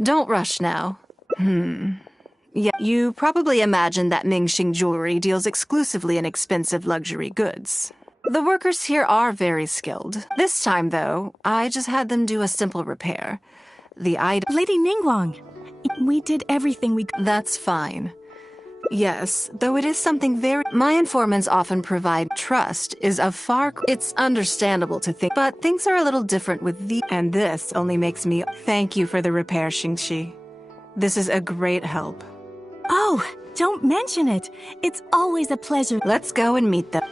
Don't rush now. Yeah, you probably imagine that Mingxing Jewelry deals exclusively in expensive luxury goods. The workers here are very skilled. This time, though, I just had them do a simple repair. The item— Lady Ningguang, we did everything we could. That's fine. Yes, though it is something very— My informants often provide trust is a far— It's understandable to think, but things are a little different with the— And this only makes me— Thank you for the repair, Xingxi. This is a great help. Oh, don't mention it. It's always a pleasure. Let's go and meet them.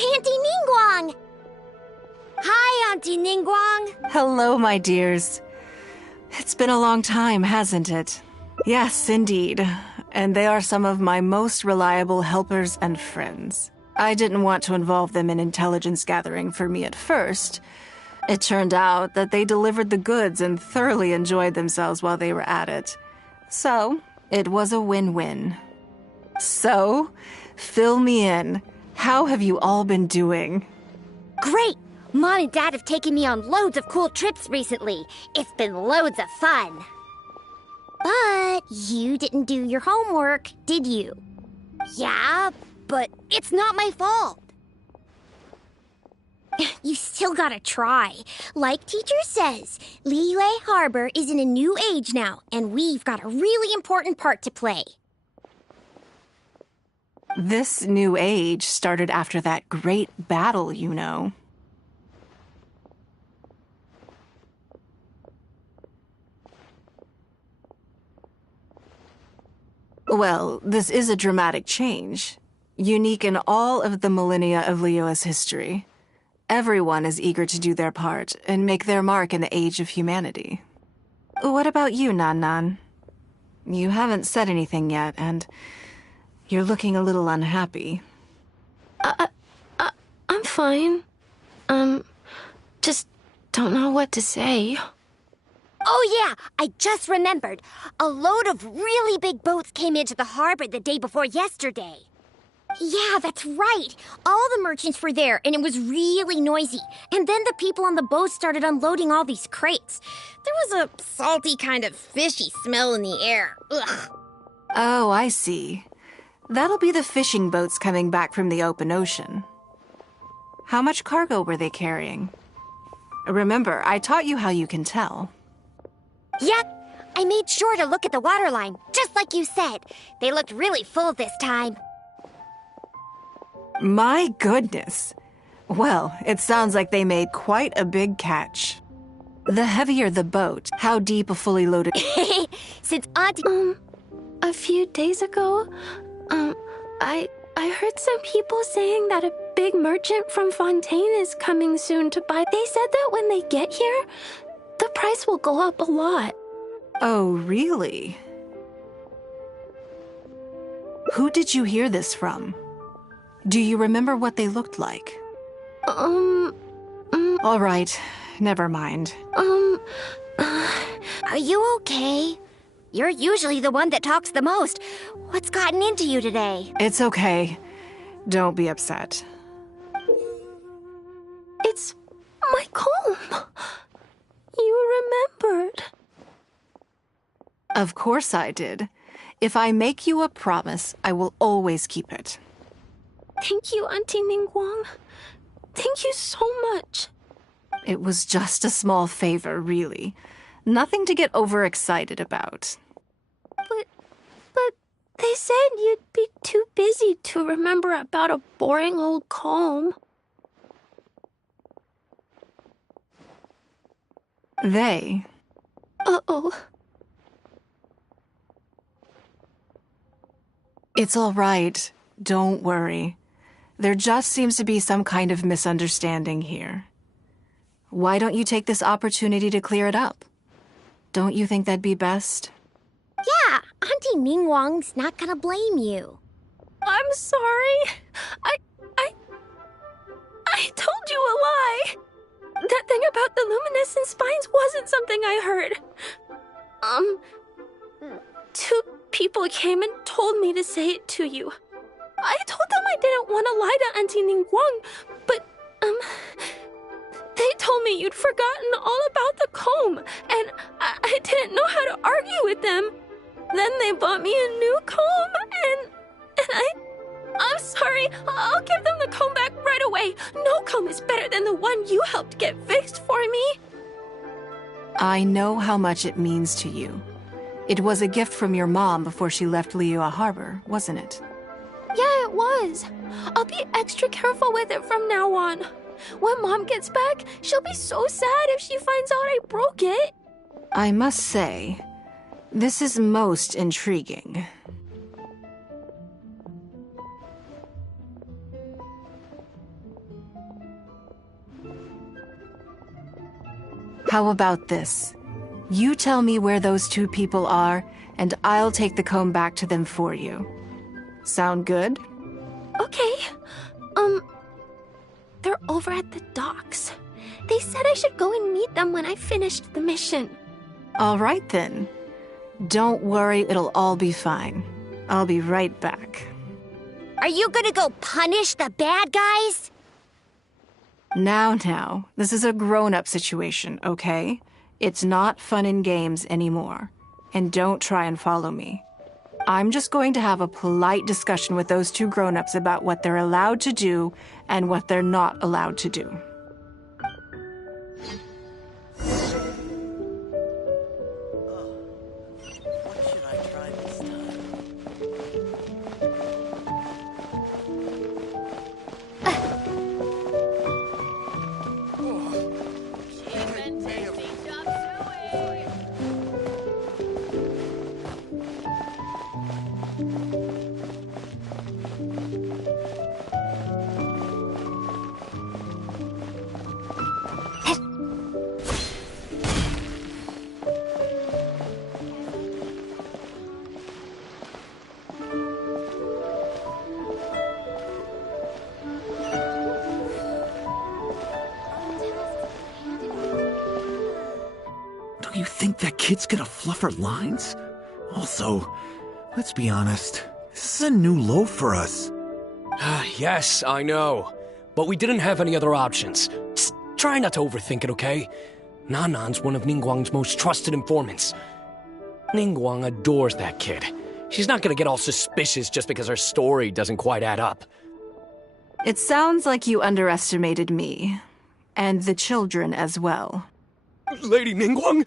Auntie Ningguang! Hi, Auntie Ningguang! Hello, my dears. It's been a long time, hasn't it? Yes, indeed. And they are some of my most reliable helpers and friends. I didn't want to involve them in intelligence gathering for me at first. It turned out that they delivered the goods and thoroughly enjoyed themselves while they were at it. So, it was a win-win. So, fill me in. How have you all been doing? Great! Mom and Dad have taken me on loads of cool trips recently. It's been loads of fun. But you didn't do your homework, did you? Yeah, but it's not my fault. You still gotta try. Like teacher says, Liyue Harbor is in a new age now, and we've got a really important part to play. This new age started after that great battle, you know. Well, this is a dramatic change, unique in all of the millennia of Liyue's history. Everyone is eager to do their part and make their mark in the age of humanity. What about you, Nan Nan? You haven't said anything yet, and you're looking a little unhappy. I'm fine. Just don't know what to say. Oh yeah, I just remembered. A load of really big boats came into the harbor the day before yesterday. Yeah, that's right. All the merchants were there, and it was really noisy. And then the people on the boat started unloading all these crates. There was a salty kind of fishy smell in the air. Ugh. Oh, I see. That'll be the fishing boats coming back from the open ocean. How much cargo were they carrying? Remember, I taught you how you can tell. Yep, I made sure to look at the waterline, just like you said. They looked really full this time. My goodness. Well, it sounds like they made quite a big catch. The heavier the boat, how deep a fully loaded— Since Auntie— A few days ago, I heard some people saying that a big merchant from Fontaine is coming soon to buy. They said that when they get here, the price will go up a lot. Oh, really? Who did you hear this from? Do you remember what they looked like? All right, never mind. Are you okay? You're usually the one that talks the most. What's gotten into you today? It's okay. Don't be upset. It's my comb. You remembered. Of course I did. If I make you a promise, I will always keep it. Thank you, Auntie Ningguang. Thank you so much. It was just a small favor, really. Nothing to get overexcited about. But they said you'd be too busy to remember about a boring old comb. They? Uh-oh. It's all right. Don't worry. There just seems to be some kind of misunderstanding here. Why don't you take this opportunity to clear it up? Don't you think that'd be best? Yeah, Auntie Ningguang's not gonna blame you. I'm sorry. I told you a lie. That thing about the luminescent spines wasn't something I heard. 2 people came and told me to say it to you. I told them I didn't want to lie to Auntie Ningguang, but, they told me you'd forgotten all about the comb, and I didn't know how to argue with them. Then they bought me a new comb, and I'm sorry. I'll give them the comb back right away. No comb is better than the one you helped get fixed for me. I know how much it means to you. It was a gift from your mom before she left Liyue Harbor, wasn't it? Yeah, it was. I'll be extra careful with it from now on. When Mom gets back, she'll be so sad if she finds out I broke it. I must say, this is most intriguing. How about this? You tell me where those 2 people are, and I'll take the comb back to them for you. Sound good? Okay. They're over at the docks. They said I should go and meet them when I finished the mission. All right, then. Don't worry, it'll all be fine. I'll be right back. Are you gonna go punish the bad guys? Now, this is a grown-up situation, okay? It's not fun and games anymore. And don't try and follow me. I'm just going to have a polite discussion with those 2 grown-ups about what they're allowed to do and what they're not allowed to do. You think that kid's gonna fluff her lines? Also, let's be honest, this is a new low for us. Yes, I know. But we didn't have any other options. Just try not to overthink it, okay? Nanan's one of Ningguang's most trusted informants. Ningguang adores that kid. She's not gonna get all suspicious just because her story doesn't quite add up. It sounds like you underestimated me. And the children as well. Lady Ningguang?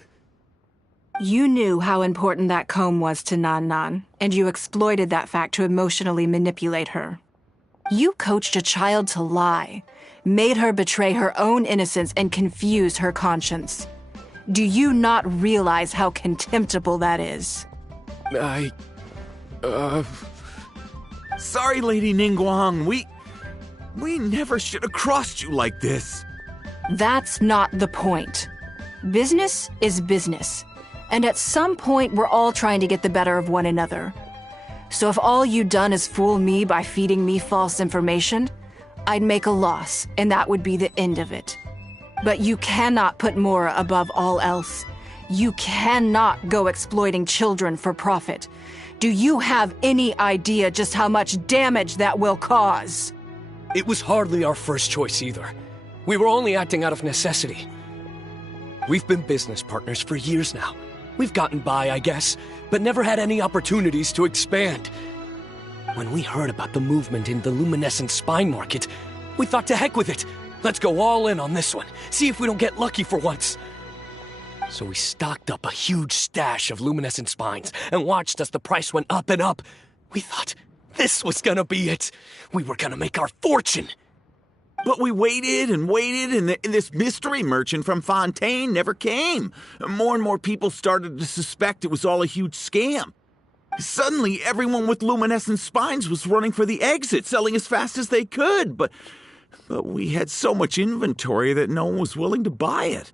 You knew how important that comb was to Nan, and you exploited that fact to emotionally manipulate her. You coached a child to lie, made her betray her own innocence and confuse her conscience. Do you not realize how contemptible that is? Sorry, Lady Ningguang, we never should have crossed you like this. That's not the point. Business is business. And at some point, we're all trying to get the better of one another. So if all you've done is fool me by feeding me false information, I'd make a loss, and that would be the end of it. But you cannot put Mora above all else. You cannot go exploiting children for profit. Do you have any idea just how much damage that will cause? It was hardly our first choice either. We were only acting out of necessity. We've been business partners for years now. We've gotten by, I guess, but never had any opportunities to expand. When we heard about the movement in the luminescent spine market, we thought to heck with it. Let's go all in on this one. See if we don't get lucky for once. So we stocked up a huge stash of luminescent spines and watched as the price went up and up. We thought this was gonna be it. We were gonna make our fortune. But we waited and waited, and this mystery merchant from Fontaine never came. More and more people started to suspect it was all a huge scam. Suddenly, everyone with luminescent spines was running for the exit, selling as fast as they could. But But we had so much inventory that no one was willing to buy it.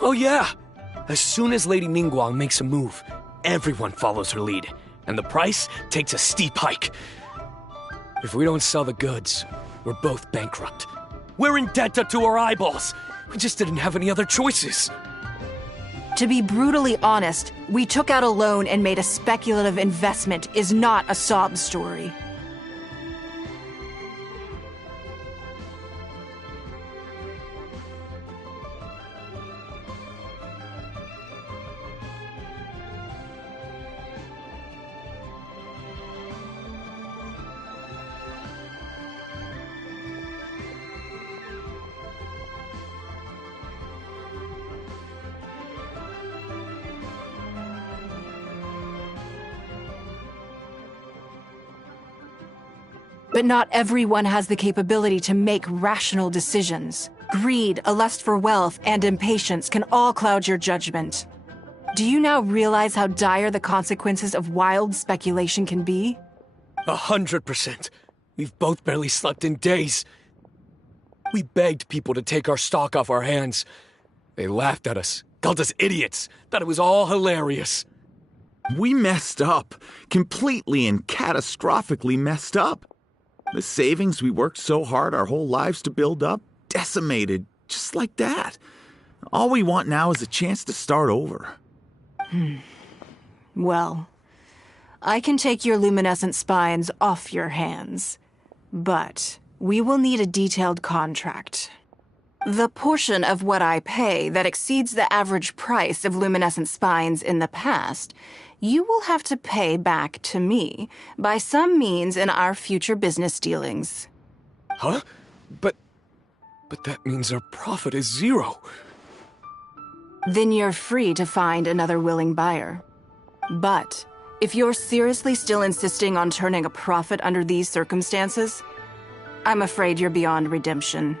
Oh yeah! As soon as Lady Ningguang makes a move, everyone follows her lead, and the price takes a steep hike. If we don't sell the goods, we're both bankrupt. We're in debt up to our eyeballs. We just didn't have any other choices. To be brutally honest, we took out a loan and made a speculative investment is not a sob story. But not everyone has the capability to make rational decisions. Greed, a lust for wealth, and impatience can all cloud your judgment. Do you now realize how dire the consequences of wild speculation can be? 100%. We've both barely slept in days. We begged people to take our stock off our hands. They laughed at us, called us idiots, thought it was all hilarious. We messed up. Completely and catastrophically messed up. The savings we worked so hard our whole lives to build up, decimated, just like that. All we want now is a chance to start over. Well, I can take your luminescent spines off your hands, but we will need a detailed contract. The portion of what I pay that exceeds the average price of luminescent spines in the past, you will have to pay back to me by some means in our future business dealings. Huh? But that means our profit is zero. Then you're free to find another willing buyer. But if you're seriously still insisting on turning a profit under these circumstances, I'm afraid you're beyond redemption.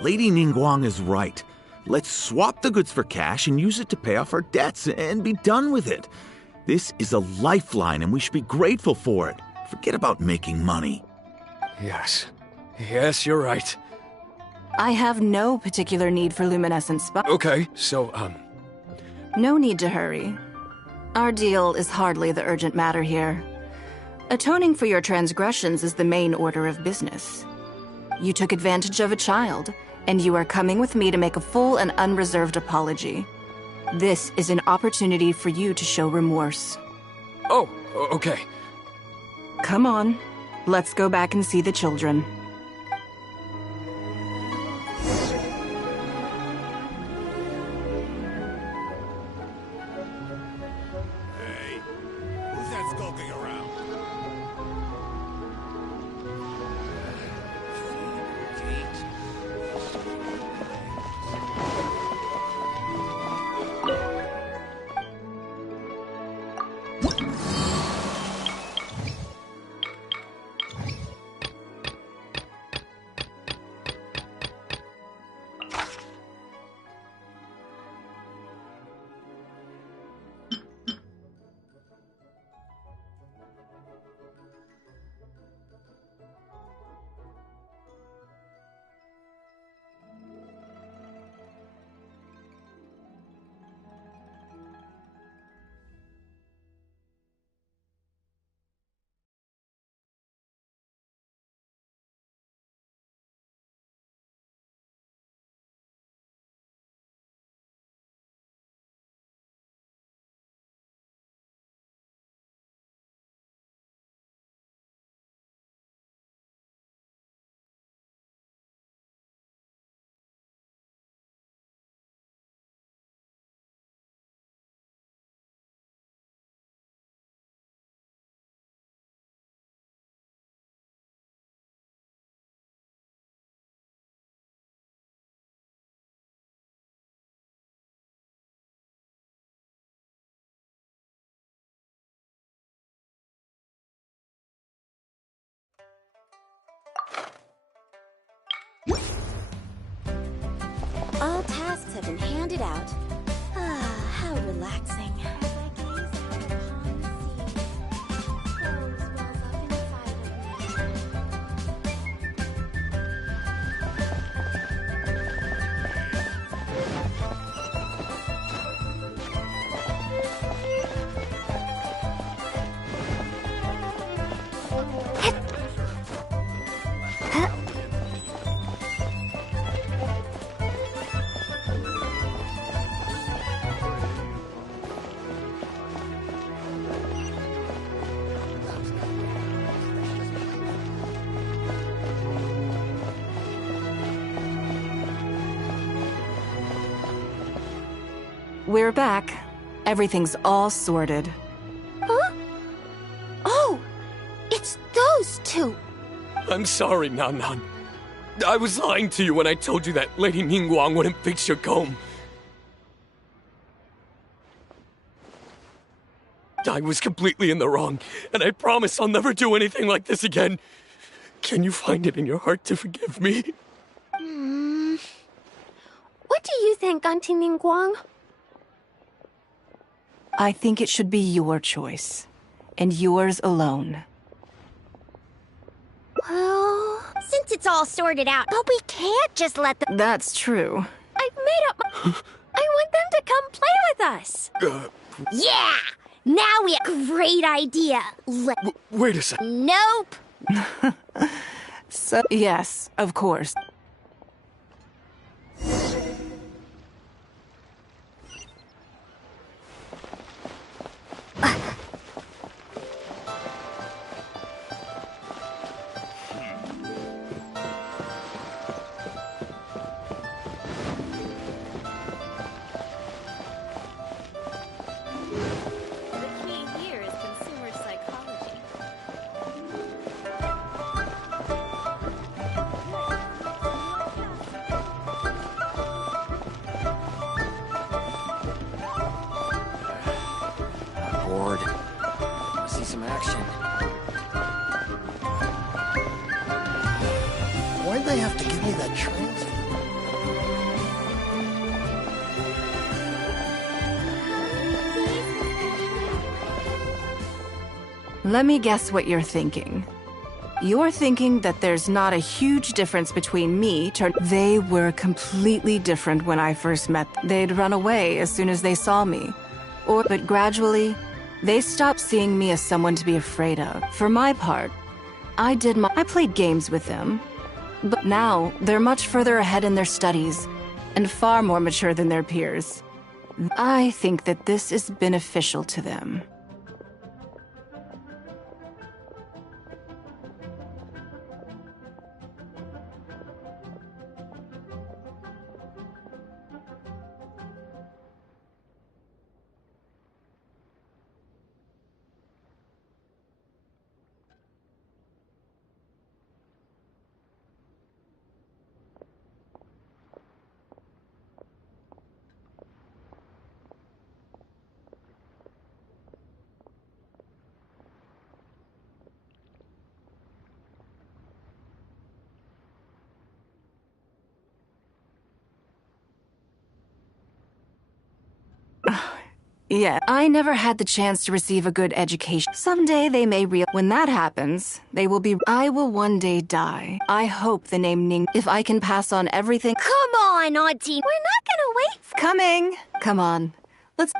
Lady Ningguang is right. Let's swap the goods for cash and use it to pay off our debts and be done with it. This is a lifeline and we should be grateful for it. Forget about making money. Yes. Yes, you're right. I have no particular need for luminescent spines. Okay, so, No need to hurry. Our deal is hardly the urgent matter here. Atoning for your transgressions is the main order of business. You took advantage of a child, and you are coming with me to make a full and unreserved apology. This is an opportunity for you to show remorse. Oh, okay. Come on, let's go back and see the children. Hey, who's that skulking around? All tasks have been handed out. Ah, how relaxing. We're back. Everything's all sorted. Huh? Oh! It's those two! I'm sorry, Nan Nan. I was lying to you when I told you that Lady Ningguang wouldn't fix your comb. I was completely in the wrong, and I promise I'll never do anything like this again. Can you find it in your heart to forgive me? What do you think, Auntie Ningguang? I think it should be your choice, and yours alone. Well, since it's all sorted out, but we can't just let them... That's true. I've made up my... I want them to come play with us! Yeah! Now we have a great idea! Wait a second. Nope! So, yes, of course. Bored. Wanna see some action. Why'd they have to give me that transit? Let me guess what you're thinking. You're thinking that there's not a huge difference between me. They were completely different when I first met them. They'd run away as soon as they saw me. But gradually, they stopped seeing me as someone to be afraid of. For my part, I played games with them. But now, they're much further ahead in their studies, and far more mature than their peers. I think that this is beneficial to them. Yeah, I never had the chance to receive a good education. Someday they may when that happens, they will be. I will one day die. I hope the name Ning. If I can pass on everything. Come on, Auntie. We're not gonna wait for... Coming. Come on. Let's.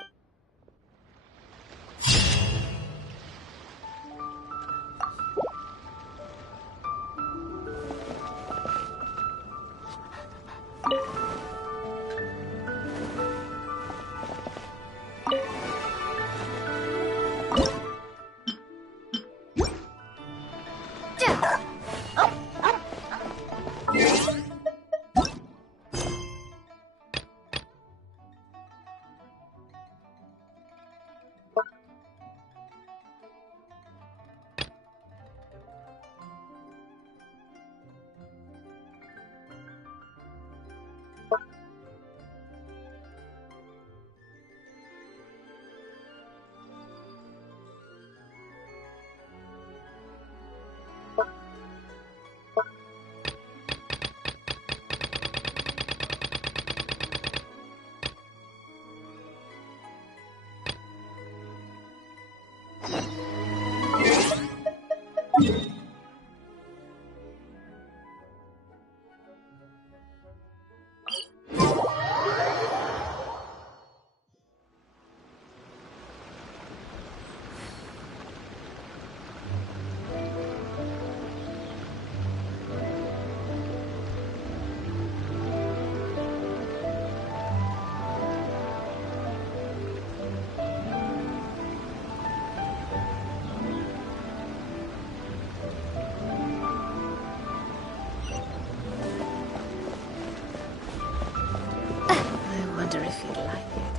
wonder if you'd like it.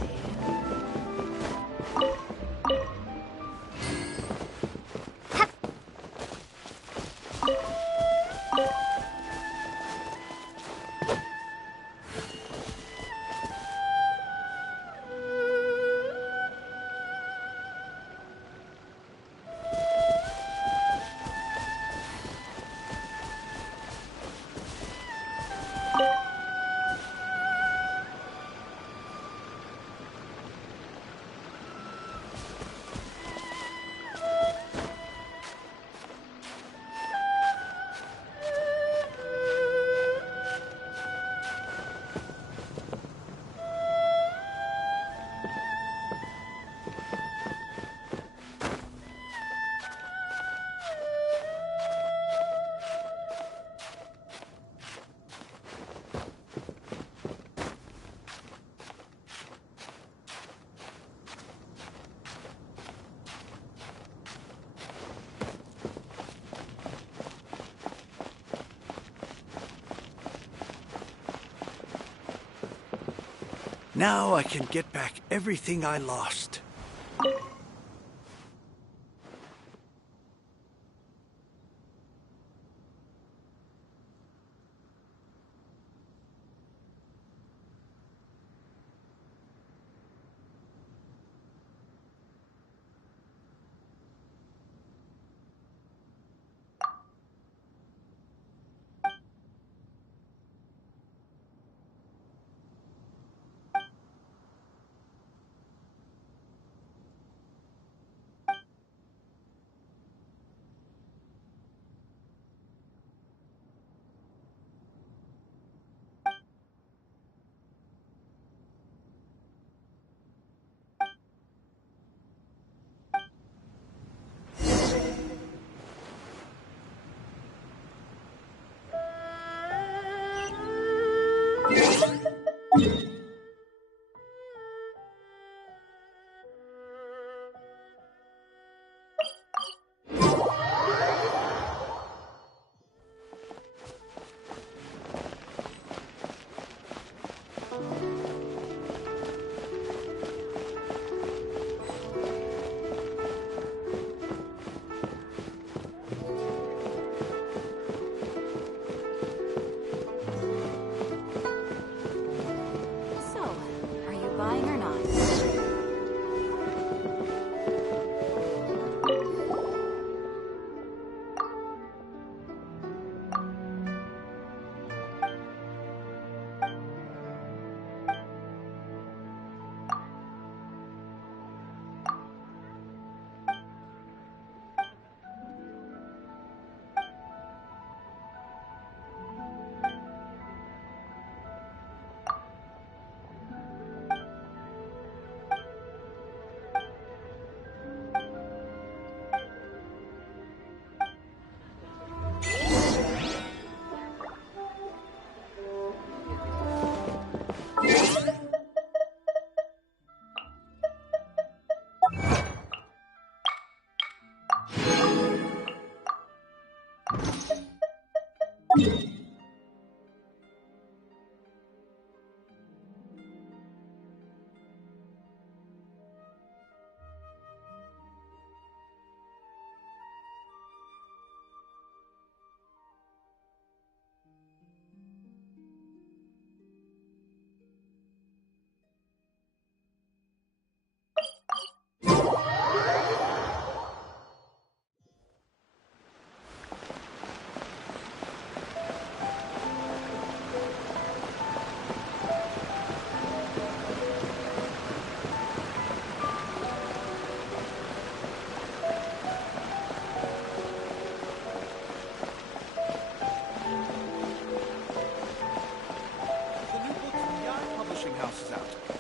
Now I can get back everything I lost.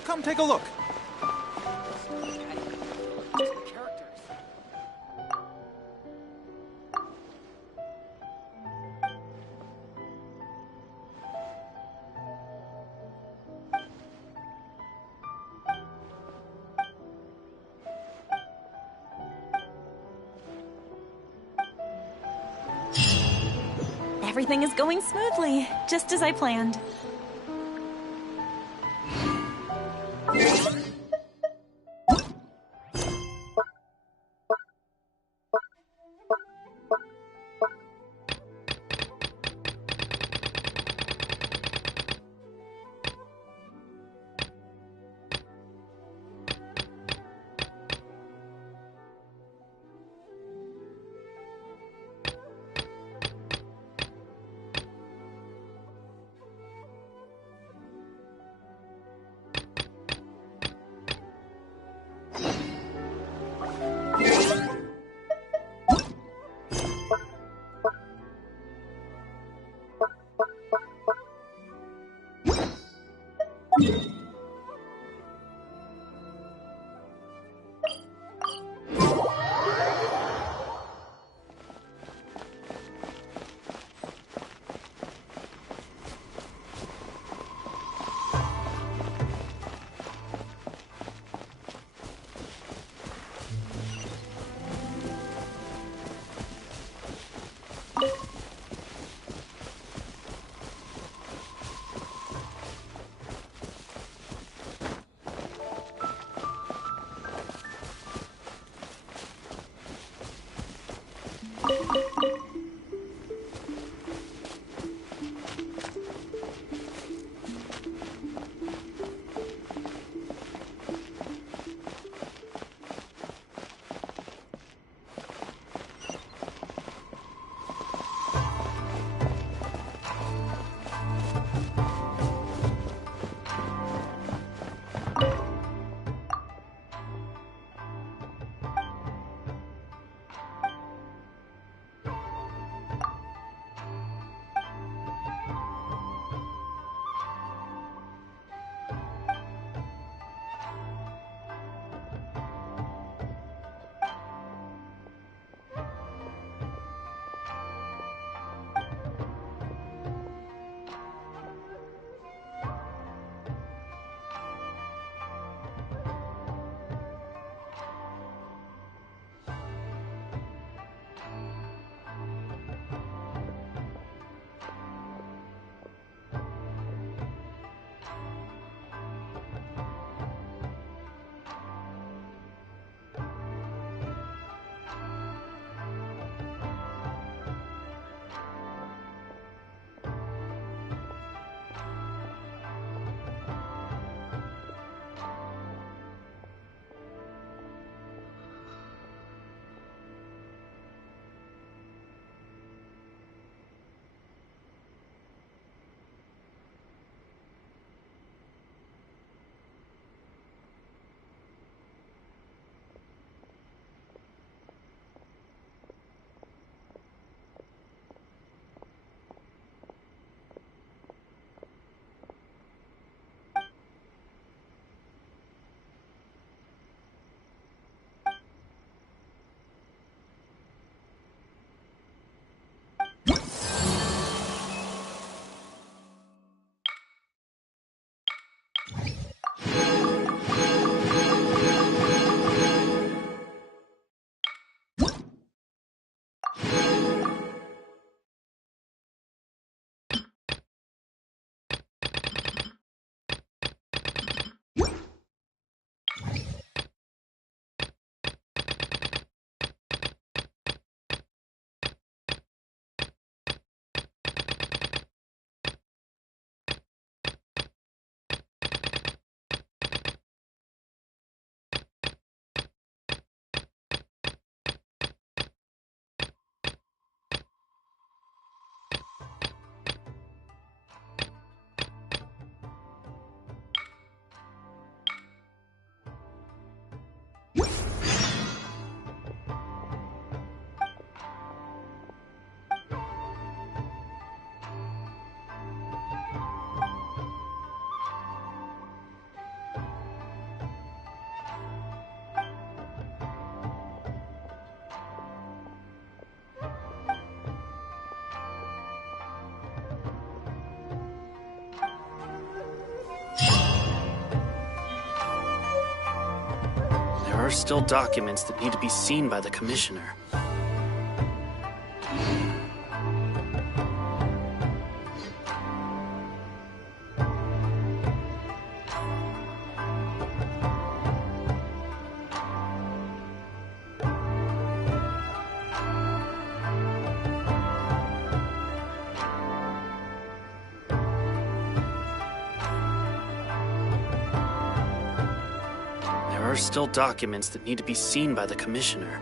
Come take a look. Everything is going smoothly, just as I planned. There are still documents that need to be seen by the Commissioner. are still documents that need to be seen by the Commissioner.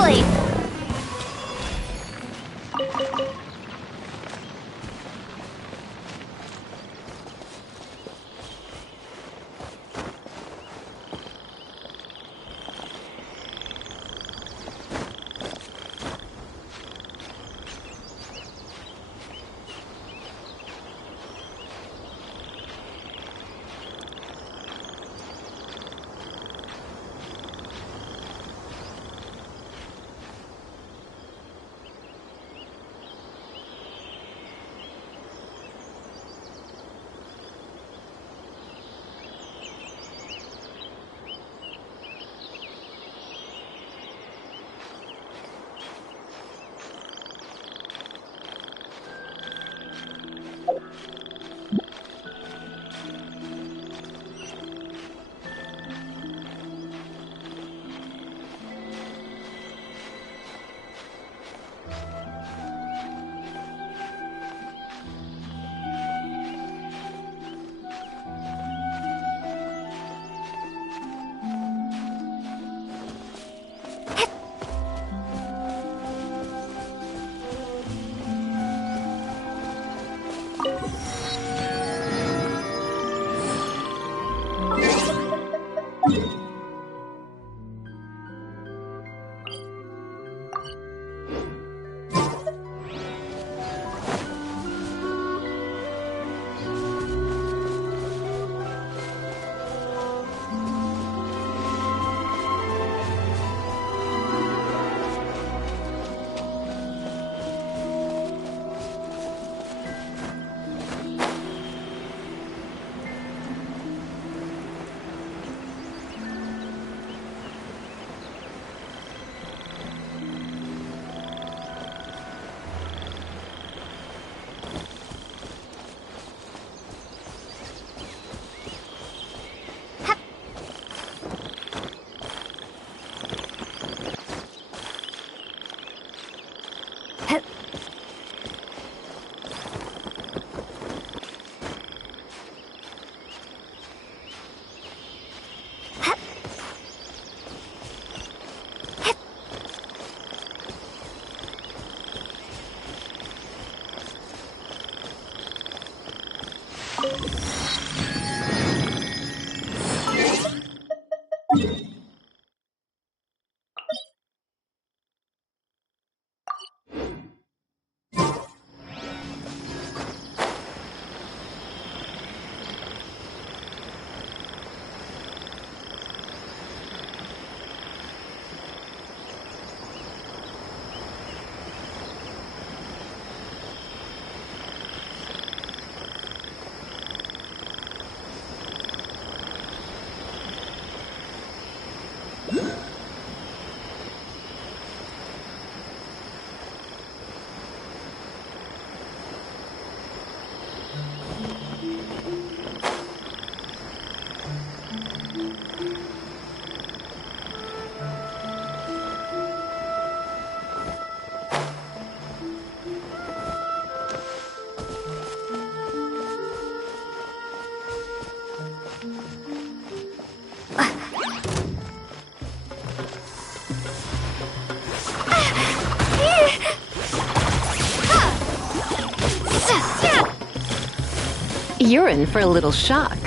Lovely! You're in for a little shock.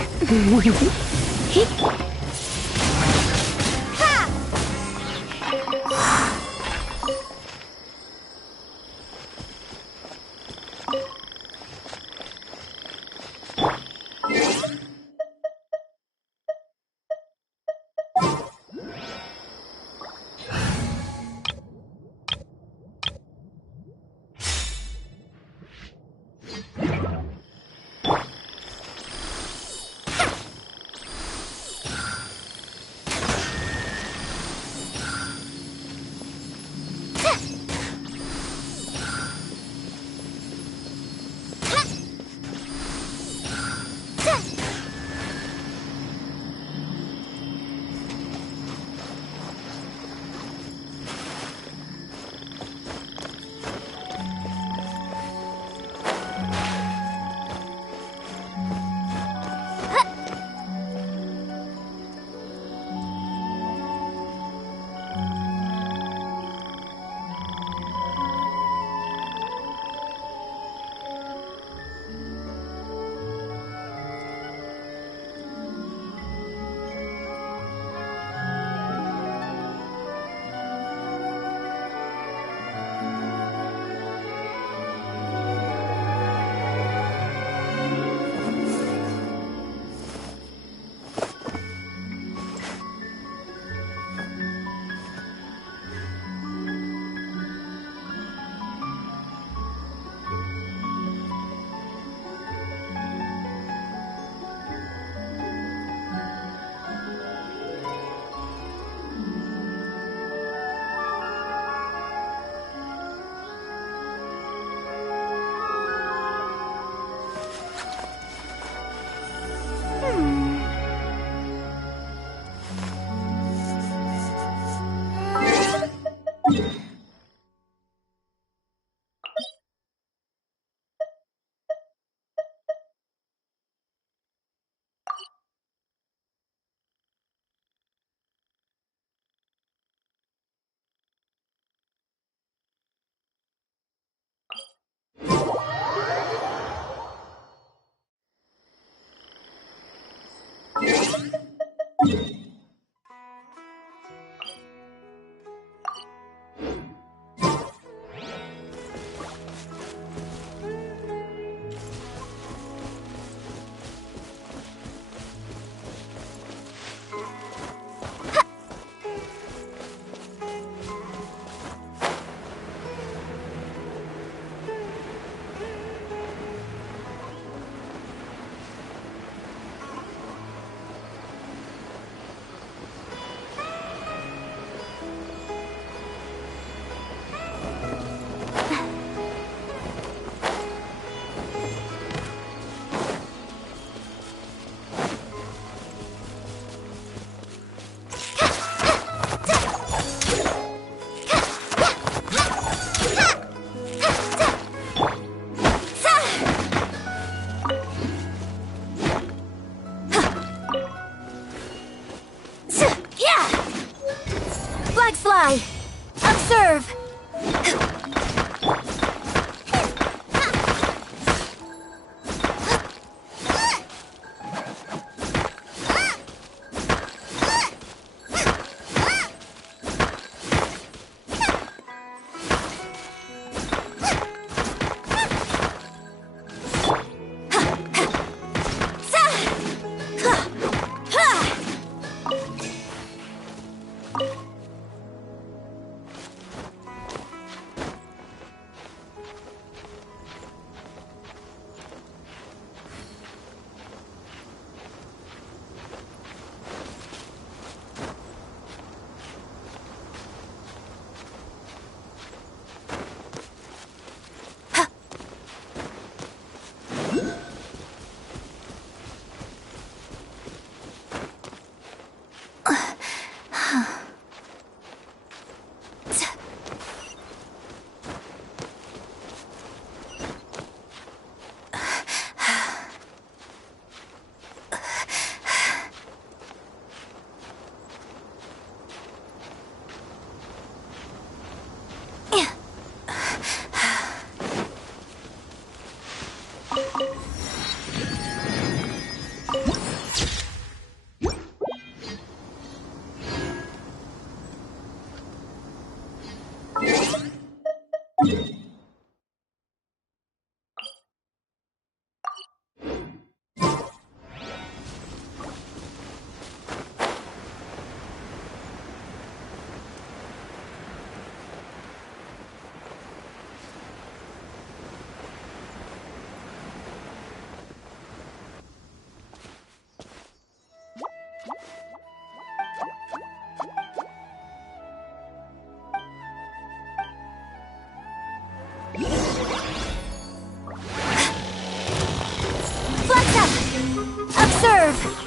Observe! Observe!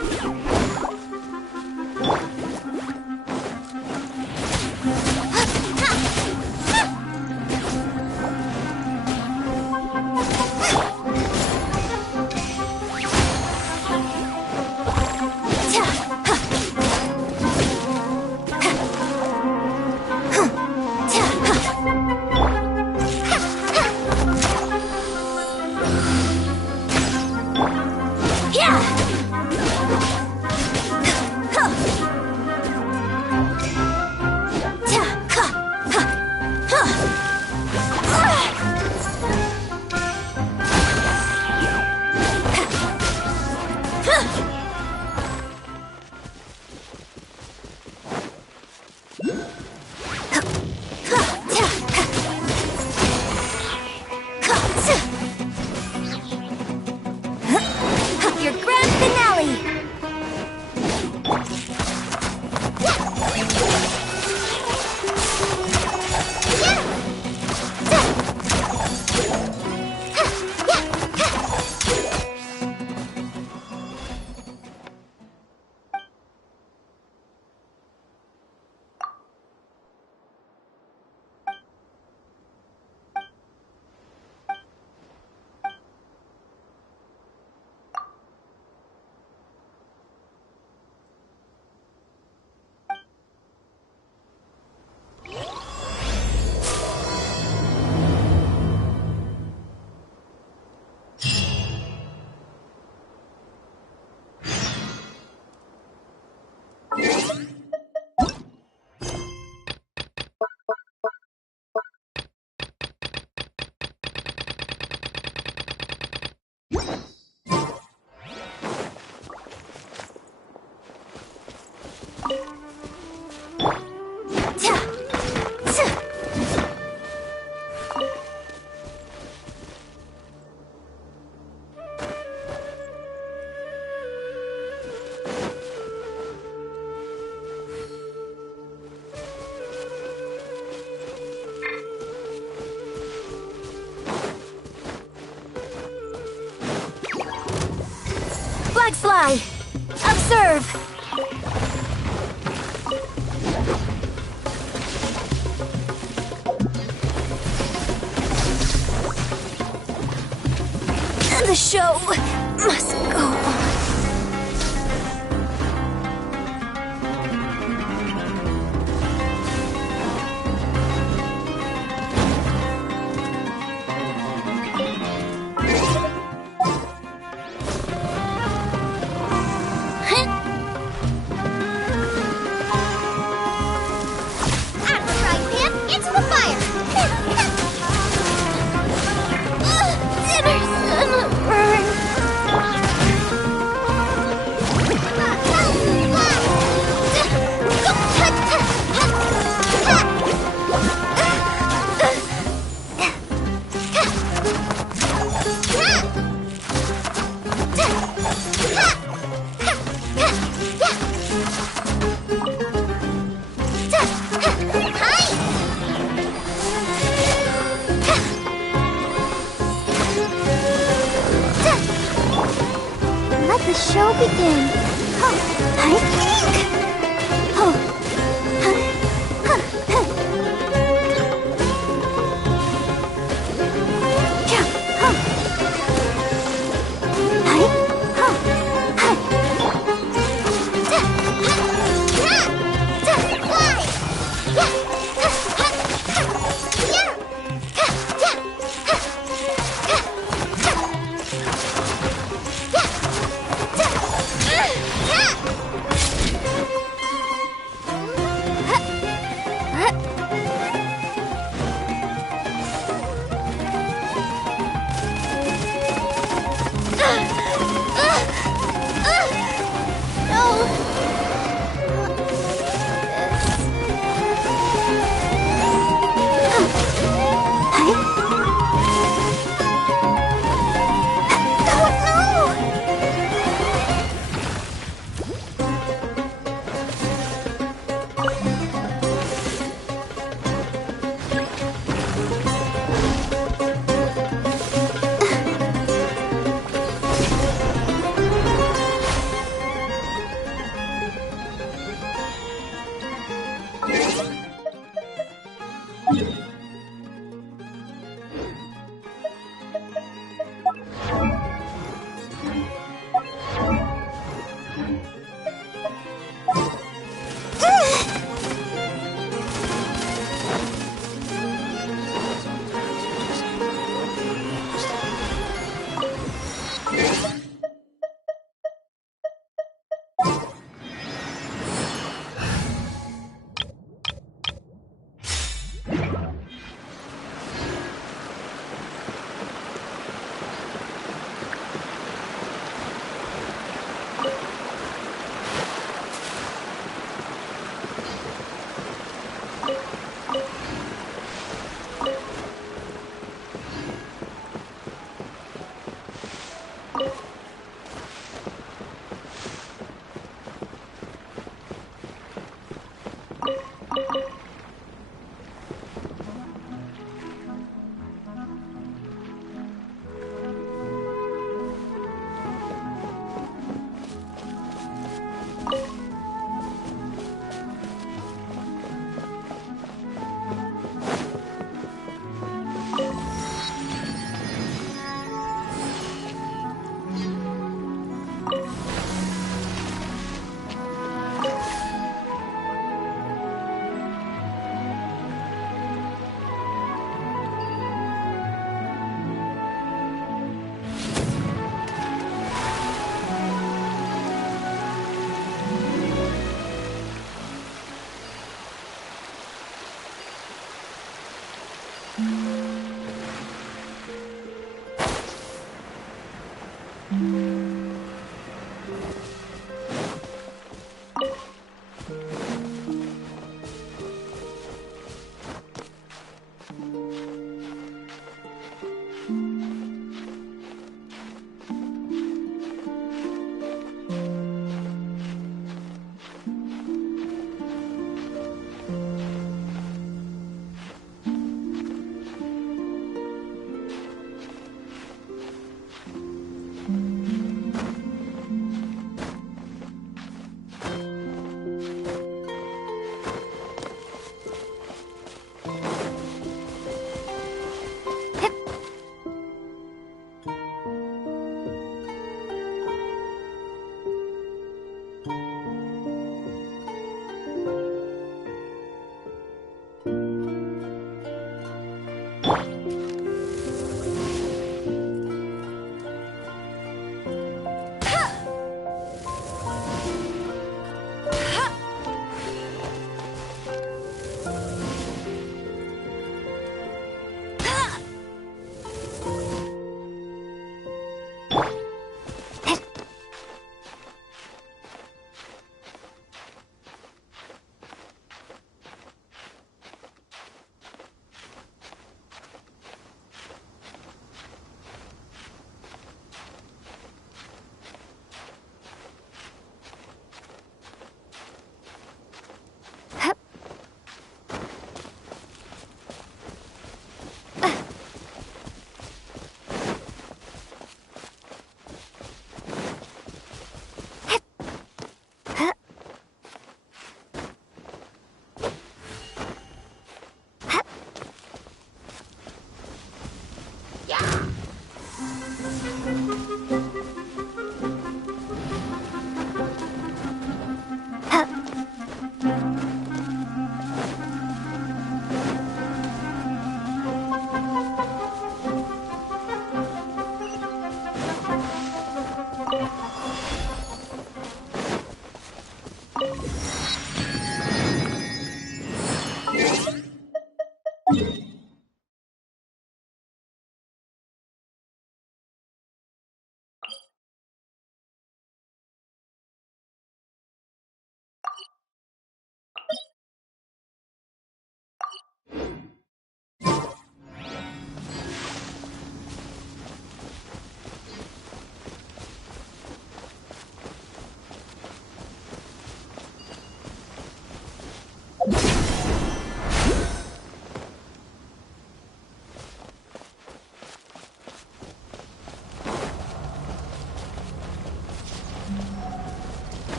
Fly! Observe! The show must go on. the show begin.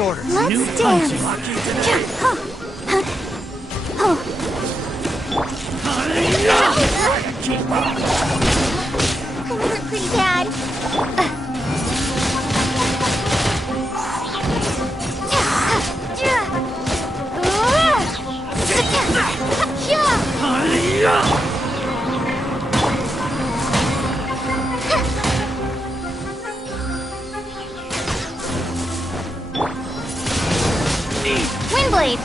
Orders. Let's dance. I'm hurt pretty bad. Windblade!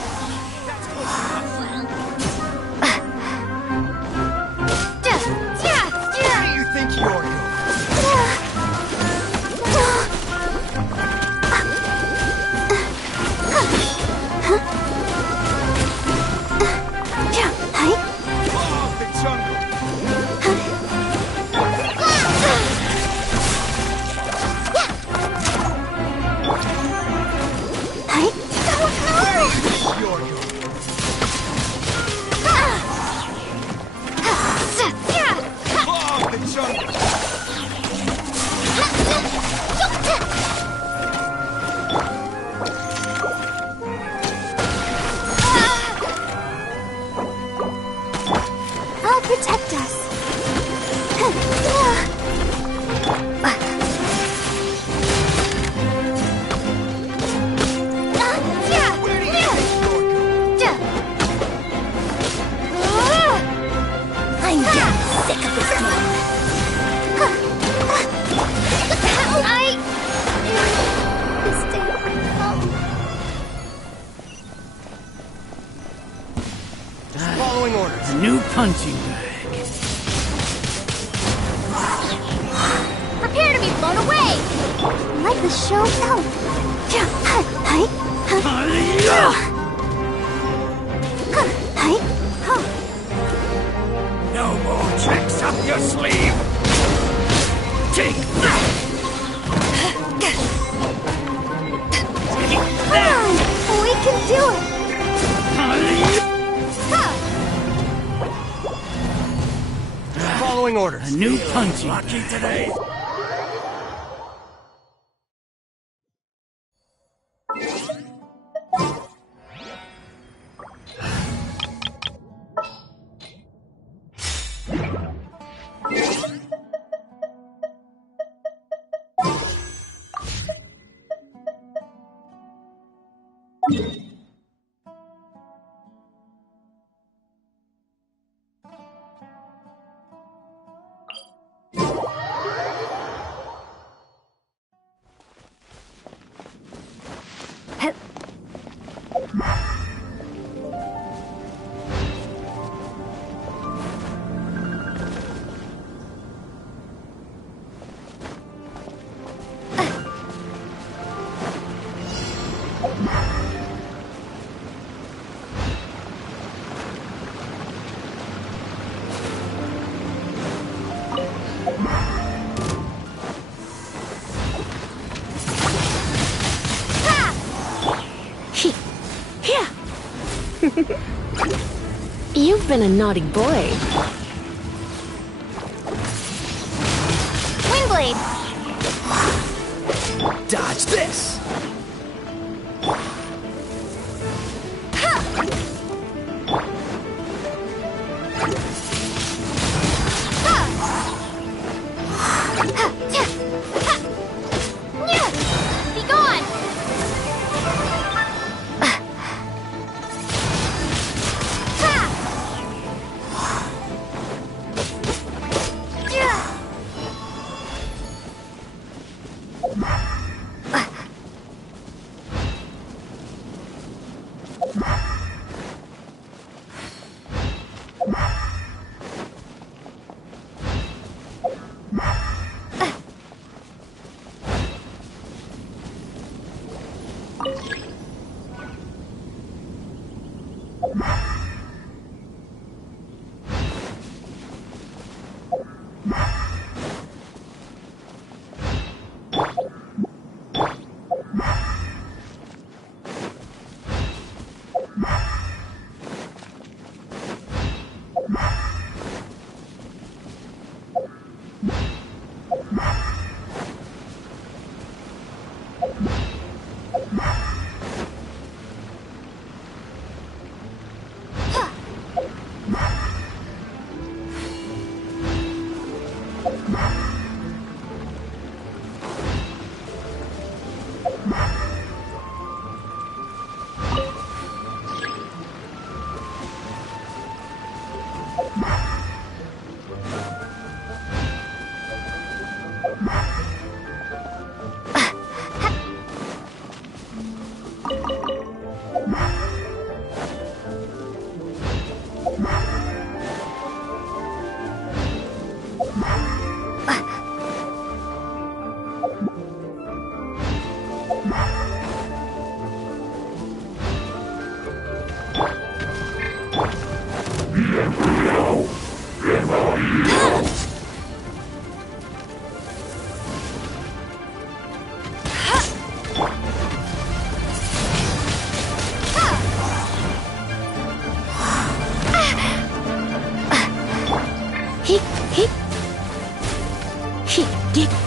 protect us. I'm getting sick of this game. Following orders. A new punching bag. Prepare to be blown away! Like the show? No. No more tricks up your sleeve. Take that. We can do it. Following orders. A new punching Lucky bag. today. You've been a naughty boy. Windblade! Dodge this! Be gone!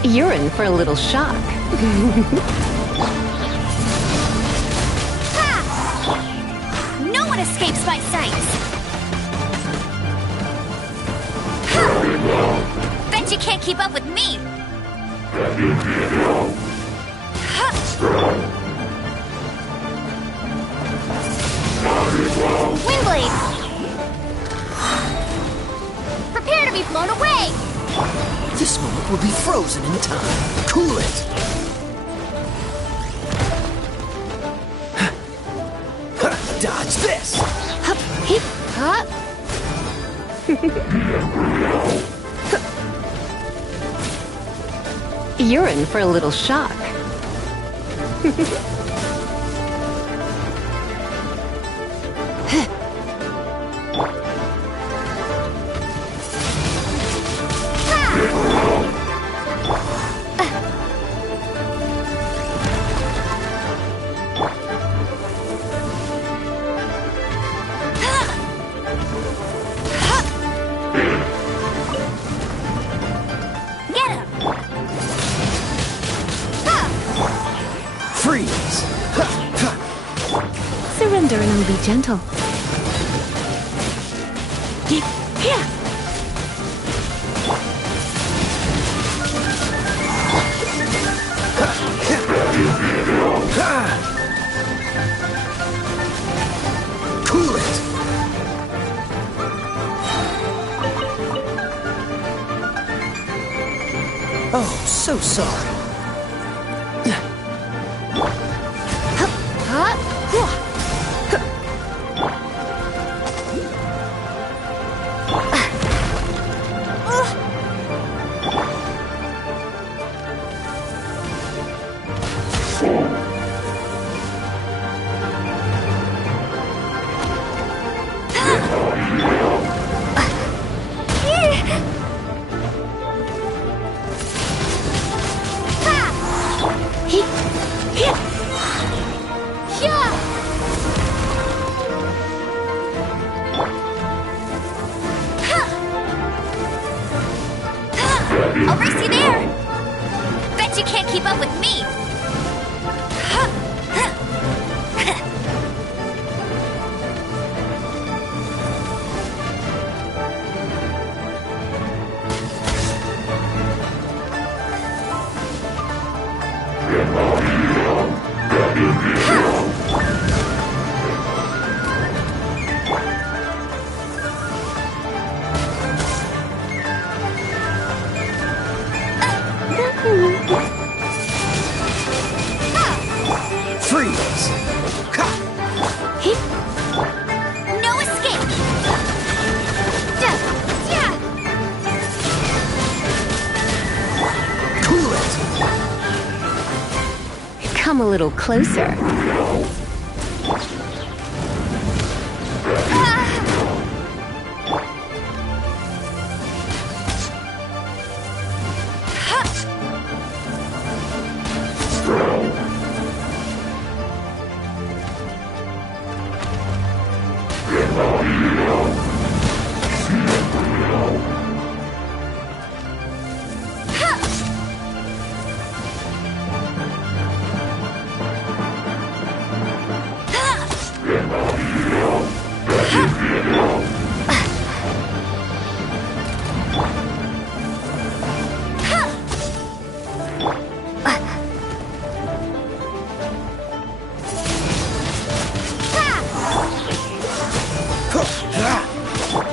You're in for a little shock. No one escapes my sights! Bet you can't keep up with me! Windblade! Prepare to be blown away! This moment will be frozen in time. Cool it! Dodge this! Hup, hip, hup. You're in for a little shock. Freeze! Surrender and I'll be gentle. Here! Cool it! Oh, so sorry. I'll race you there! Bet you can't keep up with me! Freeze! No escape! Cool it! Come a little closer.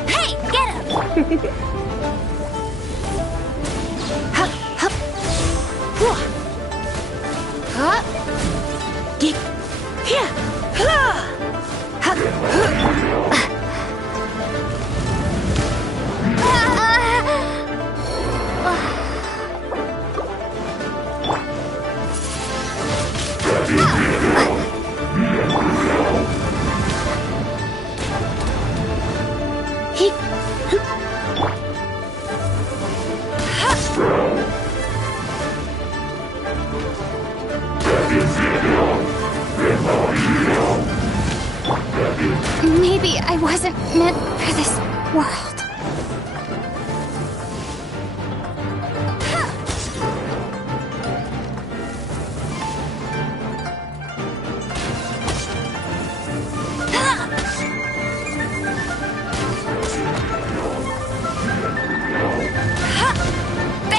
Hey, get him! Hup, hup. Hup. Get here. Hup. Maybe I wasn't meant for this world.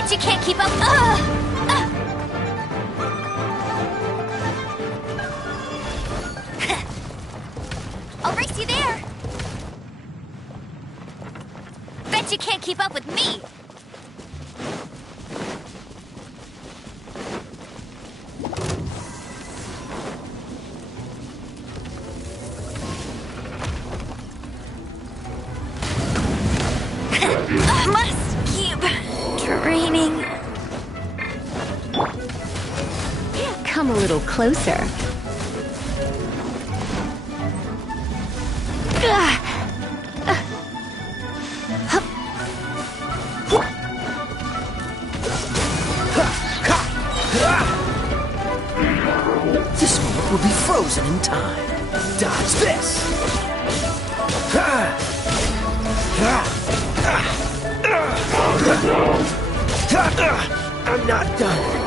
Bet you can't keep up. I'll race you there. Bet you can't keep up with me. Must keep training. Come a little closer. This moment will be frozen in time. Dodge this! I'm not done.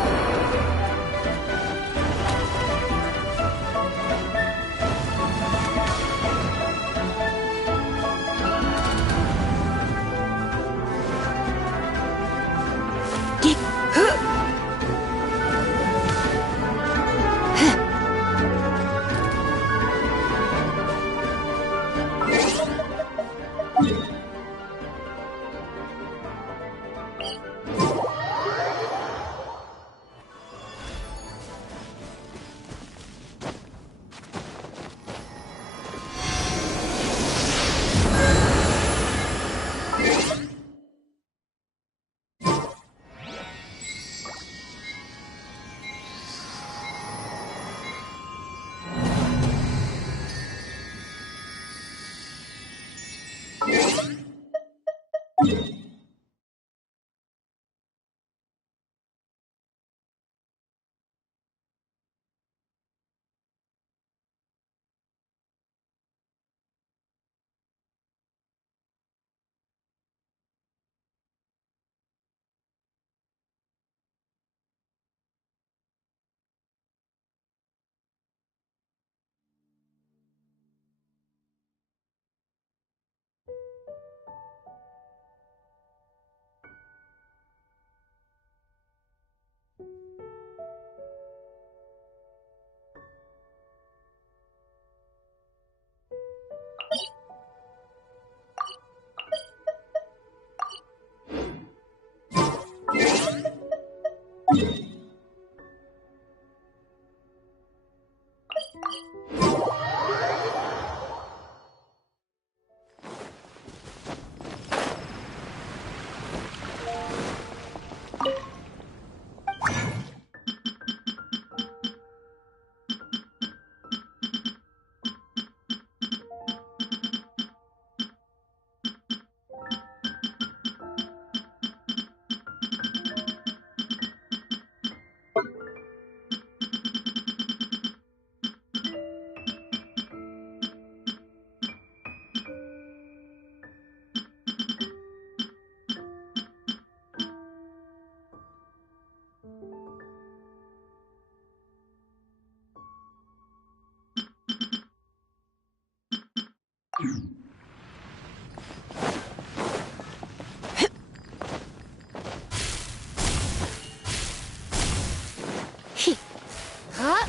Huh?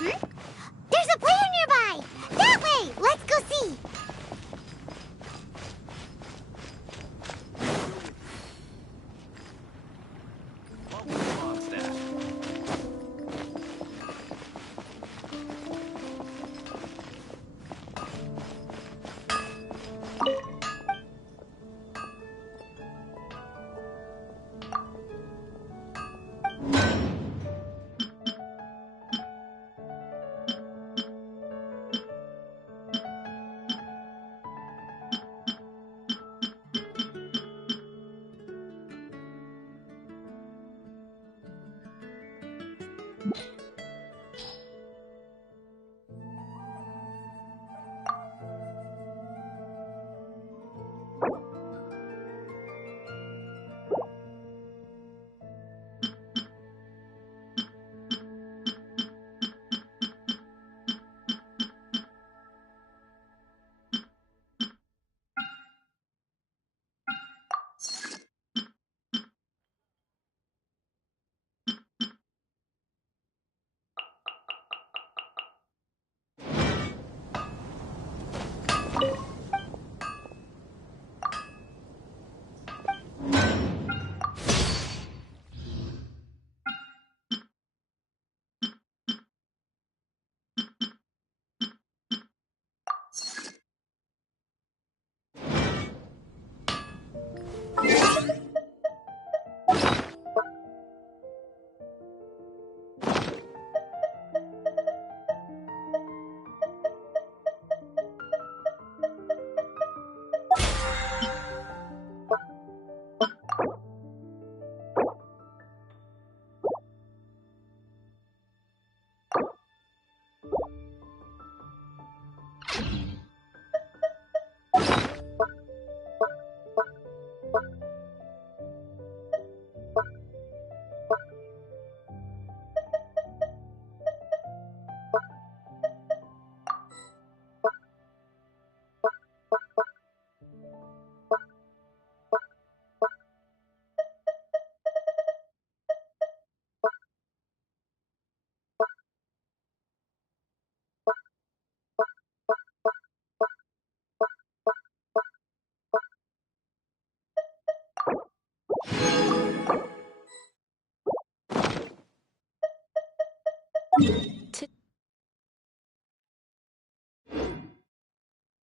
There's a player nearby! That way! Let's go see!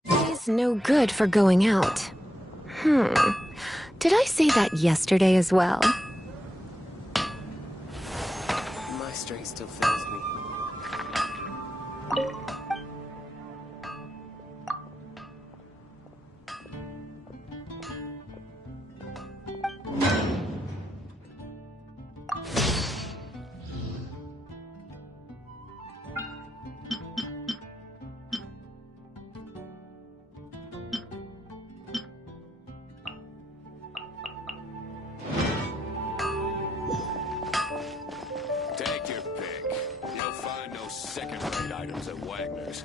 Today's no good for going out. Did I say that yesterday as well? My strength still fails me. Take your pick. You'll find no second-rate items at Wagner's.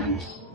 Ardent.